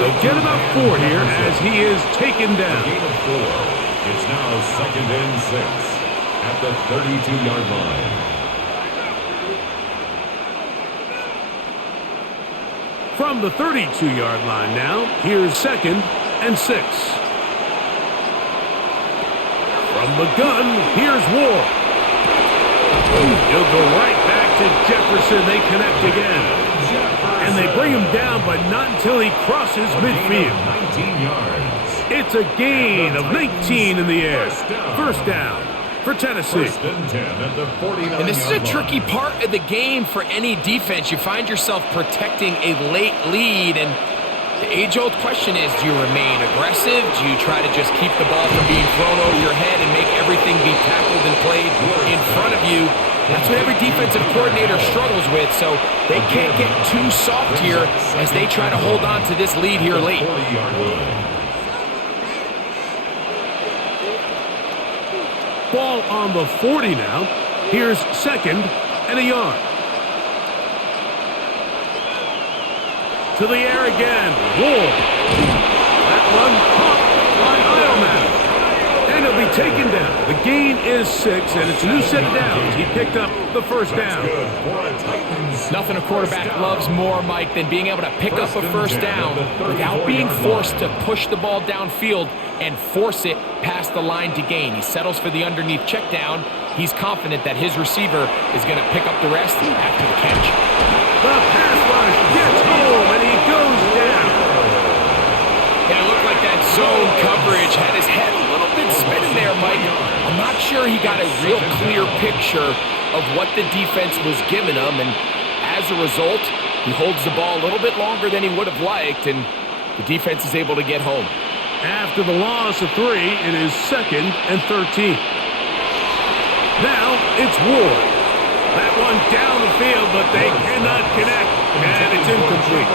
They'll get about 4 here as he is taken down. It's now 2nd and 6 at the 32-yard line. From the 32-yard line now, here's 2nd and 6. From the gun, here's Ward. He'll go right back to Jefferson. They connect again. And they bring him down, but not until he crosses midfield. 19 yards. It's a gain of 19 in the air. 1st down for Tennessee. 1st and 10 at the 49-yard line. And this is a tricky part of the game for any defense. You find yourself protecting a late lead, and the age-old question is, do you remain aggressive? Do you try to just keep the ball from being thrown over your head and make everything be tackled and played in front of you? That's what every defensive coordinator struggles with, so they can't get too soft here as they try to hold on to this lead here late. Ball on the 40 now. Here's 2nd and a yard. To the air again. Ward. That one caught by Ioman. And He'll be taken down. The gain is 6, and it's a new set of downs. He picked up the first down. Nothing a quarterback loves more, Mike, than being able to pick up a first down without being forced to push the ball downfield and force it past the line to gain. He settles for the underneath check down. He's confident that his receiver is going to pick up the rest after the catch. The pass rush gets home, and he goes down. And it looked like that zone coverage had his head a little bit spinning there, Mike. I'm not sure he got a real clear picture of what the defense was giving him, and as a result, he holds the ball a little bit longer than he would have liked, and the defense is able to get home. After the loss of 3, it is 2nd and 13. Now it's Ward. That one down the field, but they cannot connect, and it's incomplete.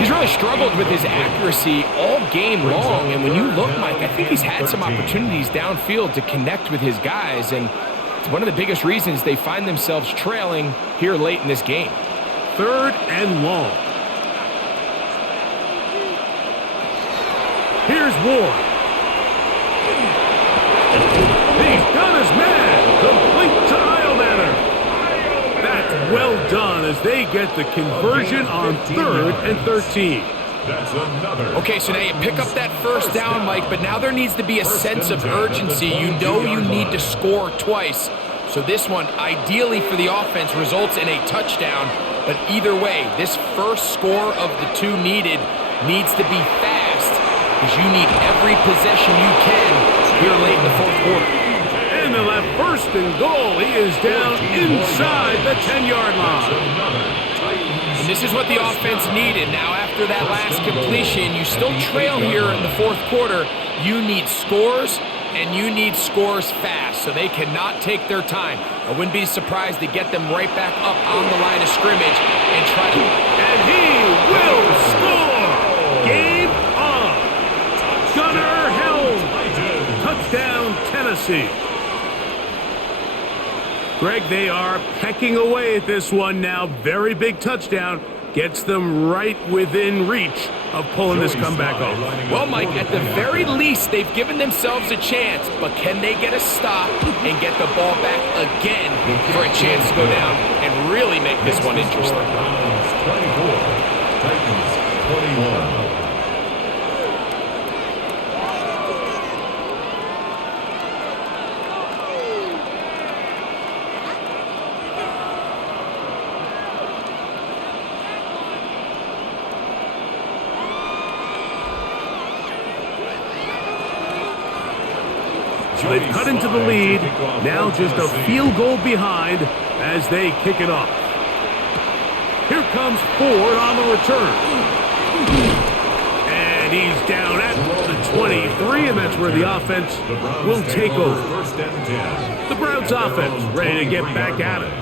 He's really struggled with his accuracy all game long, and when you look, Mike, I think he's had some opportunities downfield to connect with his guys, and it's one of the biggest reasons they find themselves trailing here late in this game. 3rd and long. Here's Ward. He's done his man. Complete to Eilmatter. That's well done as they get the conversion on 3rd and 13. That's another. Okay, so now you pick up that first down, Mike, but now there needs to be a sense of urgency. You know you need to score twice. So this one, ideally for the offense, results in a touchdown. But either way, this first score of the 2 needed needs to be fast, because you need every possession you can here late in the 4th quarter. And they'll have 1st and goal. He is down inside the 10-yard line. And this is what the offense needed. Now, after that last completion, you still trail here in the 4th quarter. You need scores, and you need scores fast, so they cannot take their time. I wouldn't be surprised to get them right back up on the line of scrimmage and try to... And he will score! Game on! Gunnar Helm! Touchdown, Tennessee! Greg, they are pecking away at this one now. Very big touchdown. Gets them right within reach of pulling this comeback off. Well, Mike, at the very least, they've given themselves a chance, but can they get a stop and get the ball back again for a chance to go down and really make this one interesting? 24, Titans 21. They've cut into the lead, now just a field goal behind as they kick it off. Here comes Ford on the return. And he's down at the 23, and that's where the offense will take over. The Browns offense ready to get back at it.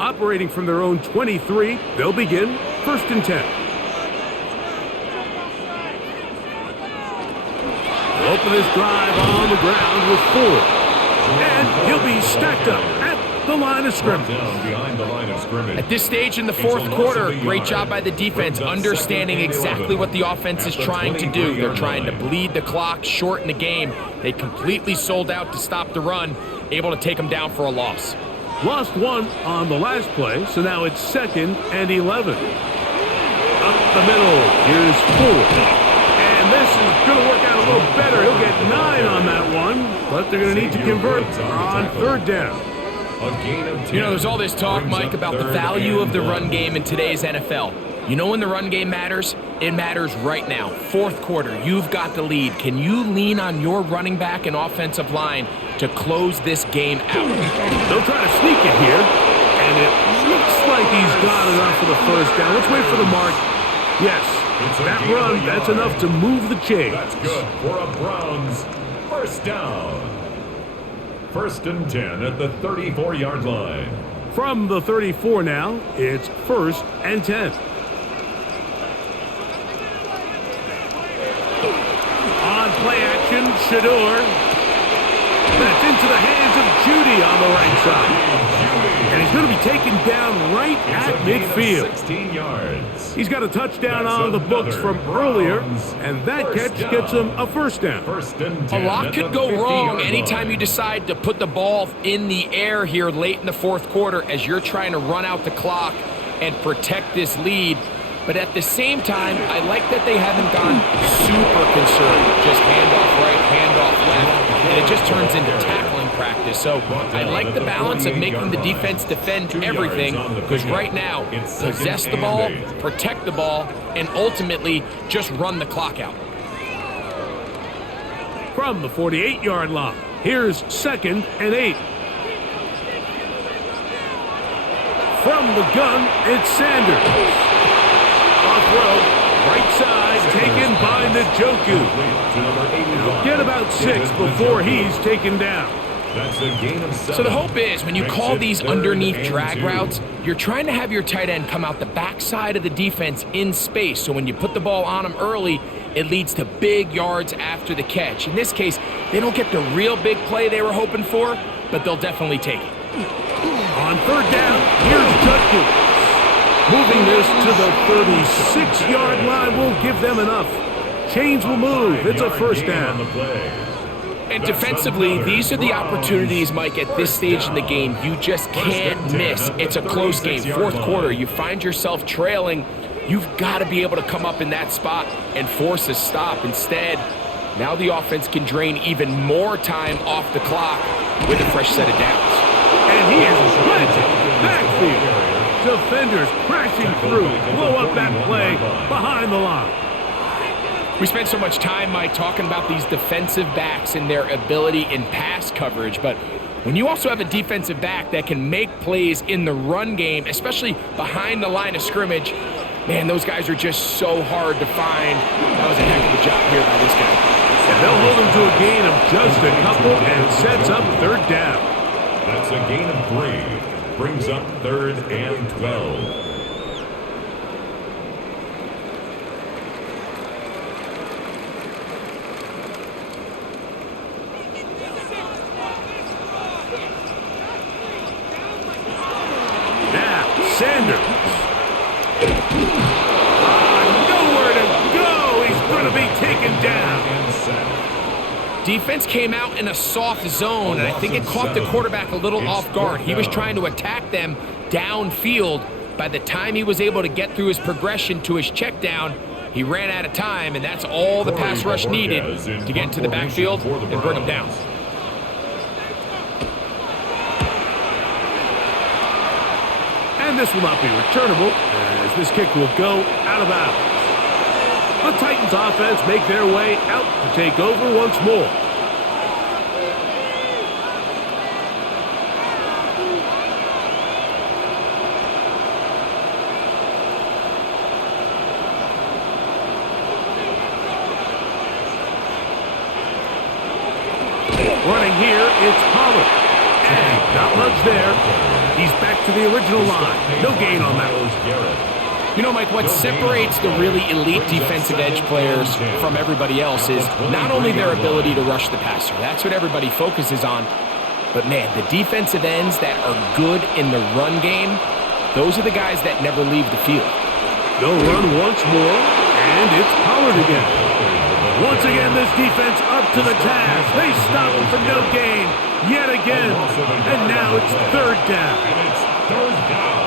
Operating from their own 23, they'll begin 1st and 10. They'll open this drive on the ground with Ford. And he'll be stacked up at the line of scrimmage. At this stage in the 4th quarter, great job by the defense, understanding exactly what the offense is trying to do. They're trying to bleed the clock, shorten the game. They completely sold out to stop the run, able to take them down for a loss. Lost 1 on the last play, so now it's 2nd and 11. Up the middle, here's Ford. And this is going to work out a little better. He'll get 9 on that one, but they're going to need to convert on 3rd down. You know, there's all this talk, Mike, about the value of the run game in today's NFL. You know when the run game matters? It matters right now. 4th quarter, you've got the lead. Can you lean on your running back and offensive line to close this game out? They'll try to sneak it here, and it looks like he's got enough for the first down. Let's wait for the mark. Yes, that run, that's enough to move the chains. That's good for a Browns first down. 1st and 10 at the 34-yard line. From the 34 now, it's 1st and 10. On play action, Shador. That's into the hands of Judy on the right side. And he's going to be taken down right at midfield. 16 yards. He's got a touchdown on the books from earlier, and that catch gets him a first down. A lot could go wrong anytime you decide to put the ball in the air here late in the fourth quarter as you're trying to run out the clock and protect this lead. But at the same time, I like that they haven't gone super conservative. Just handoff right, handoff left, and it just turns into tackling practice. So I like the balance of making the defense defend everything, because right now, possess the ball, protect the ball, and ultimately just run the clock out. From the 48-yard line, here's 2nd and 8. From the gun, it's Sanders. Off road, right side, taken by Njoku. He'll get about 6 before he's taken down. That's a gain of 7. So the hope is when you call these underneath drag routes, you're trying to have your tight end come out the backside of the defense in space. So when you put the ball on him early, it leads to big yards after the catch. In this case, they don't get the real big play they were hoping for, but they'll definitely take it. On 3rd down, here's Judkins. Moving this to the 36-yard line will give them enough. Chains will move. It's a first down. And defensively, these are the opportunities, Mike, at this stage in the game you just can't miss. It's a close game. Fourth quarter, you find yourself trailing. You've got to be able to come up in that spot and force a stop. Instead, now the offense can drain even more time off the clock with a fresh set of downs. And he is planted backfield. Defenders crashing through, blow up that play behind the line. We spent so much time, Mike, talking about these defensive backs and their ability in pass coverage, but when you also have a defensive back that can make plays in the run game, especially behind the line of scrimmage, man, those guys are just so hard to find. That was a heck of a job here by this guy. And they'll hold him to a gain of just a couple and sets up 3rd down. That's a gain of 3. Brings up 3rd and 12. Now, Sanders. Nowhere to go. He's going to be taken down. Defense came out in a soft zone, and I think it caught the quarterback a little off guard. He was trying to attack them downfield. By the time he was able to get through his progression to his check down, he ran out of time, and that's all the pass rush needed to get into the backfield and bring him down. And this will not be returnable, as this kick will go out of bounds. The Titans offense make their way out to take over once more. Running here, it's Pollard. And not much there. He's back to the original line. No gain on that one. You know, Mike, what separates the really elite defensive edge players from everybody else is not only their ability to rush the passer. That's what everybody focuses on. But, man, the defensive ends that are good in the run game, those are the guys that never leave the field. They'll run once more, and it's Pollard again. Once again, this defense up to the task. They stop him for no gain yet again. And now it's 3rd down. And it's 3rd down.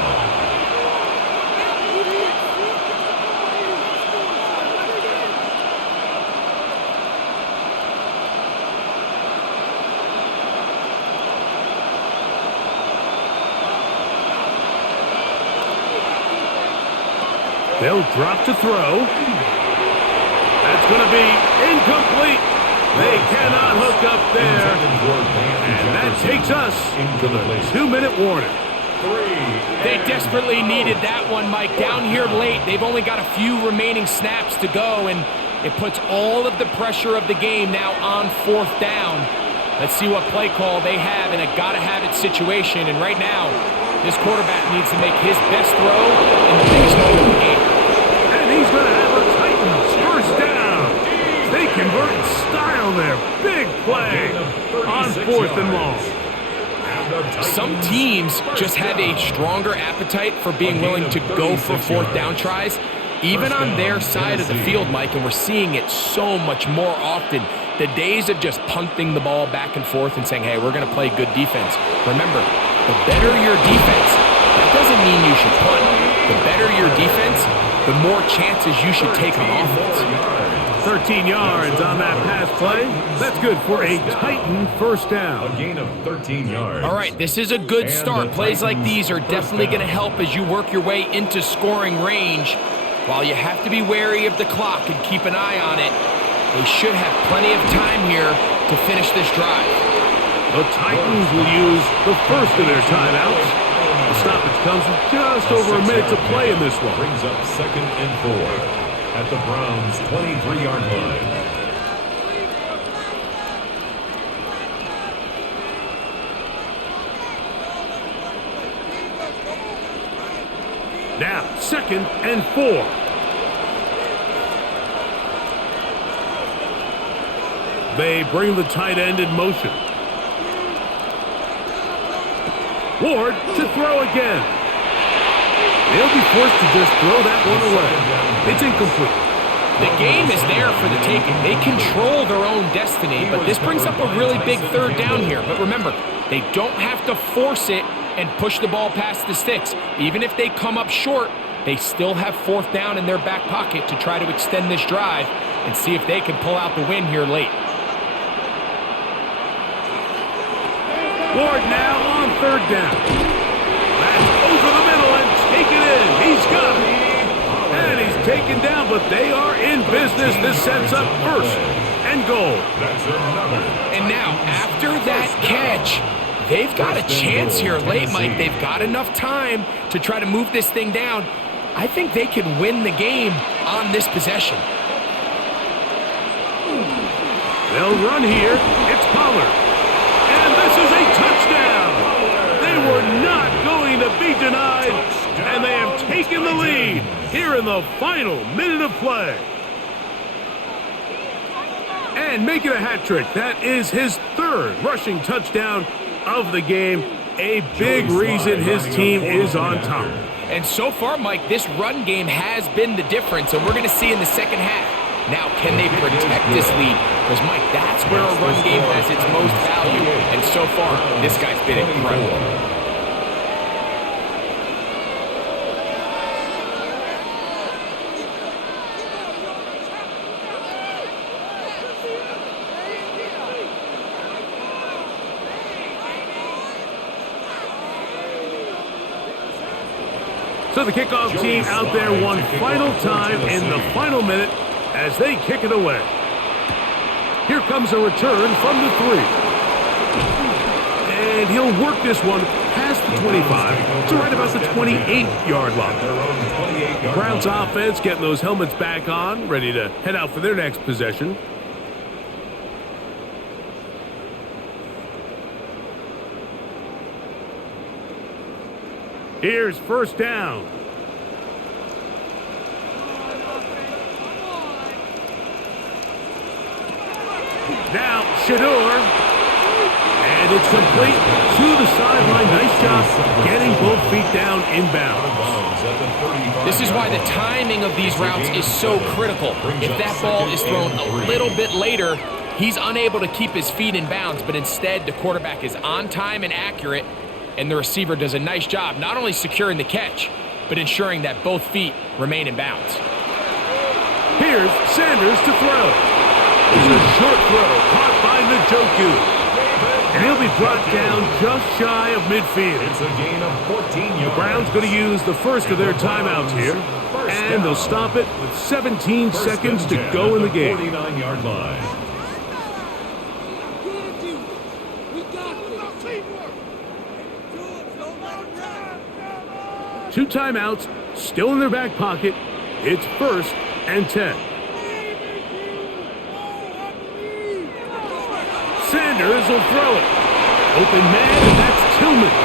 They'll drop to throw. That's going to be incomplete. They cannot hook up there. And that takes us to the 2-minute warning. They desperately needed that one, Mike. Down here late, they've only got a few remaining snaps to go, and it puts all of the pressure of the game now on 4th down. Let's see what play call they have in a gotta-have-it situation. And right now, this quarterback needs to make his best throw in the biggest moment of the game. And he's going to have a Titans first down. They convert in style there. Big play on 4th and long. Some teams just have a stronger appetite for being willing to go for fourth down tries, even on their side of the field, Mike, and we're seeing it so much more often. The days of just punting the ball back and forth and saying, hey, we're going to play good defense. Remember, the better your defense, that doesn't mean you should punt. The better your defense, the more chances you should take on offense. 13 yards on that pass play. That's good for a Titan first down. A gain of 13 yards. All right, this is a good start. Plays like these are definitely going to help as you work your way into scoring range. While you have to be wary of the clock and keep an eye on it, they should have plenty of time here to finish this drive. The Titans will use the first of their timeouts. The stoppage comes with just over a minute to play in this one. Brings up 2nd and 4 at the Browns' 23-yard line. Now, 2nd and 4. They bring the tight end in motion. Ward to throw again. They'll be forced to just throw that one away. It's incomplete. The game is there for the taking. They control their own destiny, but this brings up a really big third down here. But remember, they don't have to force it and push the ball past the sticks. Even if they come up short, they still have fourth down in their back pocket to try to extend this drive and see if they can pull out the win here late. Ward now on third down. That's over the middle and taken in. He's got it. And he's taken down, but they are in business. This sets up 1st and goal. And now, after that catch, they've got a chance here late, Mike. They've got enough time to try to move this thing down. I think they can win the game on this possession. They'll run here. It's Pollard. And this is a touchdown. They were not going to be denied, and they have taken the lead here in the final minute of play. And making a hat trick. That is his 3rd rushing touchdown of the game. A big reason his team is on top. And so far, Mike, this run game has been the difference, and we're going to see in the second half. Now, can they protect this lead? Because, Mike, that's where a run game has its most value. And so far, this guy's been incredible. So the kickoff team out there one final time in the final minute as they kick it away. Here comes a return from the 3. And he'll work this one past the 25 to right about the 28-yard line. The Browns offense getting those helmets back on, ready to head out for their next possession. Here's first down. Now, Shador. And it's complete to the sideline. Nice job getting both feet down inbounds. This is why the timing of these routes is so critical. If that ball is thrown a little bit later, he's unable to keep his feet in bounds, but instead the quarterback is on time and accurate, and the receiver does a nice job not only securing the catch, but ensuring that both feet remain in bounds. Here's Sanders to throw. It's a short throw caught by Njoku. And he'll be brought down just shy of midfield. It's a gain of 14 yards. The Browns going to use the first of their timeouts here. And they'll stop it with 17 seconds to go in the game. 49-yard line. Two timeouts still in their back pocket. It's 1st and 10. Sanders will throw it. Open man, and that's Tillman.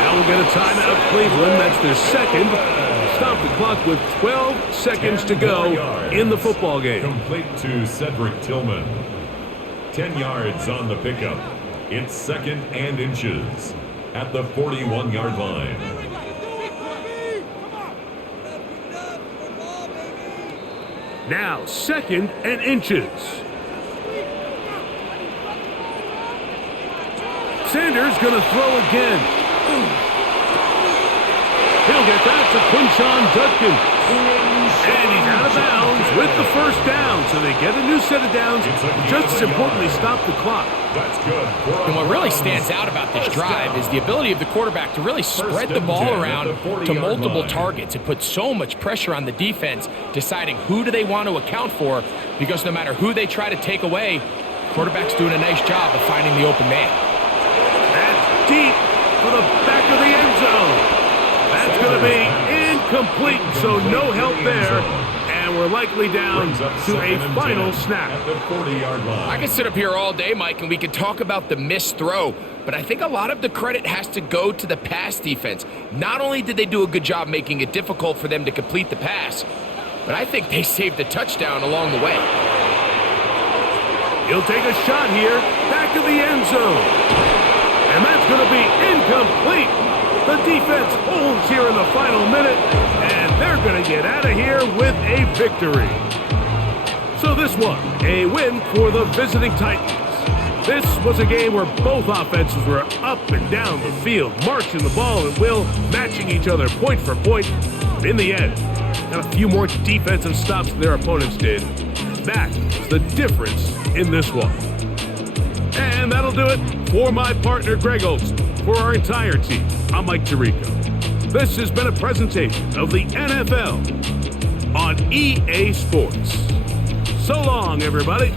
Now we'll get a timeout, Cleveland. That's their second. Stop the clock with 12 seconds to go in the football game. Complete to Cedric Tillman. 10 yards on the pickup. It's 2nd and inches at the 41-yard line. Now 2nd and inches. Sanders going to throw again. He'll get that to Quinshon Judkins. And he's out of bounds with the first down. So they get a new set of downs. Just as importantly, stop the clock. That's good. And what really stands out about this drive is the ability of the quarterback to really spread the ball around to multiple targets and put so much pressure on the defense, deciding who do they want to account for, because no matter who they try to take away, quarterback's doing a nice job of finding the open man. That's deep for the back of the end zone. That's going to be incomplete, so no help there. And we're likely down to a final snap. At the 40-yard line. I could sit up here all day, Mike, and we could talk about the missed throw, but I think a lot of the credit has to go to the pass defense. Not only did they do a good job making it difficult for them to complete the pass, but I think they saved the touchdown along the way. He'll take a shot here, back of the end zone. And that's going to be incomplete. The defense holds here in the final minute, and they're going to get out of here with a victory. So this one, a win for the visiting Titans. This was a game where both offenses were up and down the field, marching the ball at will, matching each other point for point. But in the end, got a few more defensive stops than their opponents did. That is the difference in this one. And that'll do it for my partner, Greg Olson. For our entire team, I'm Mike Tirico. This has been a presentation of the NFL on EA Sports. So long, everybody.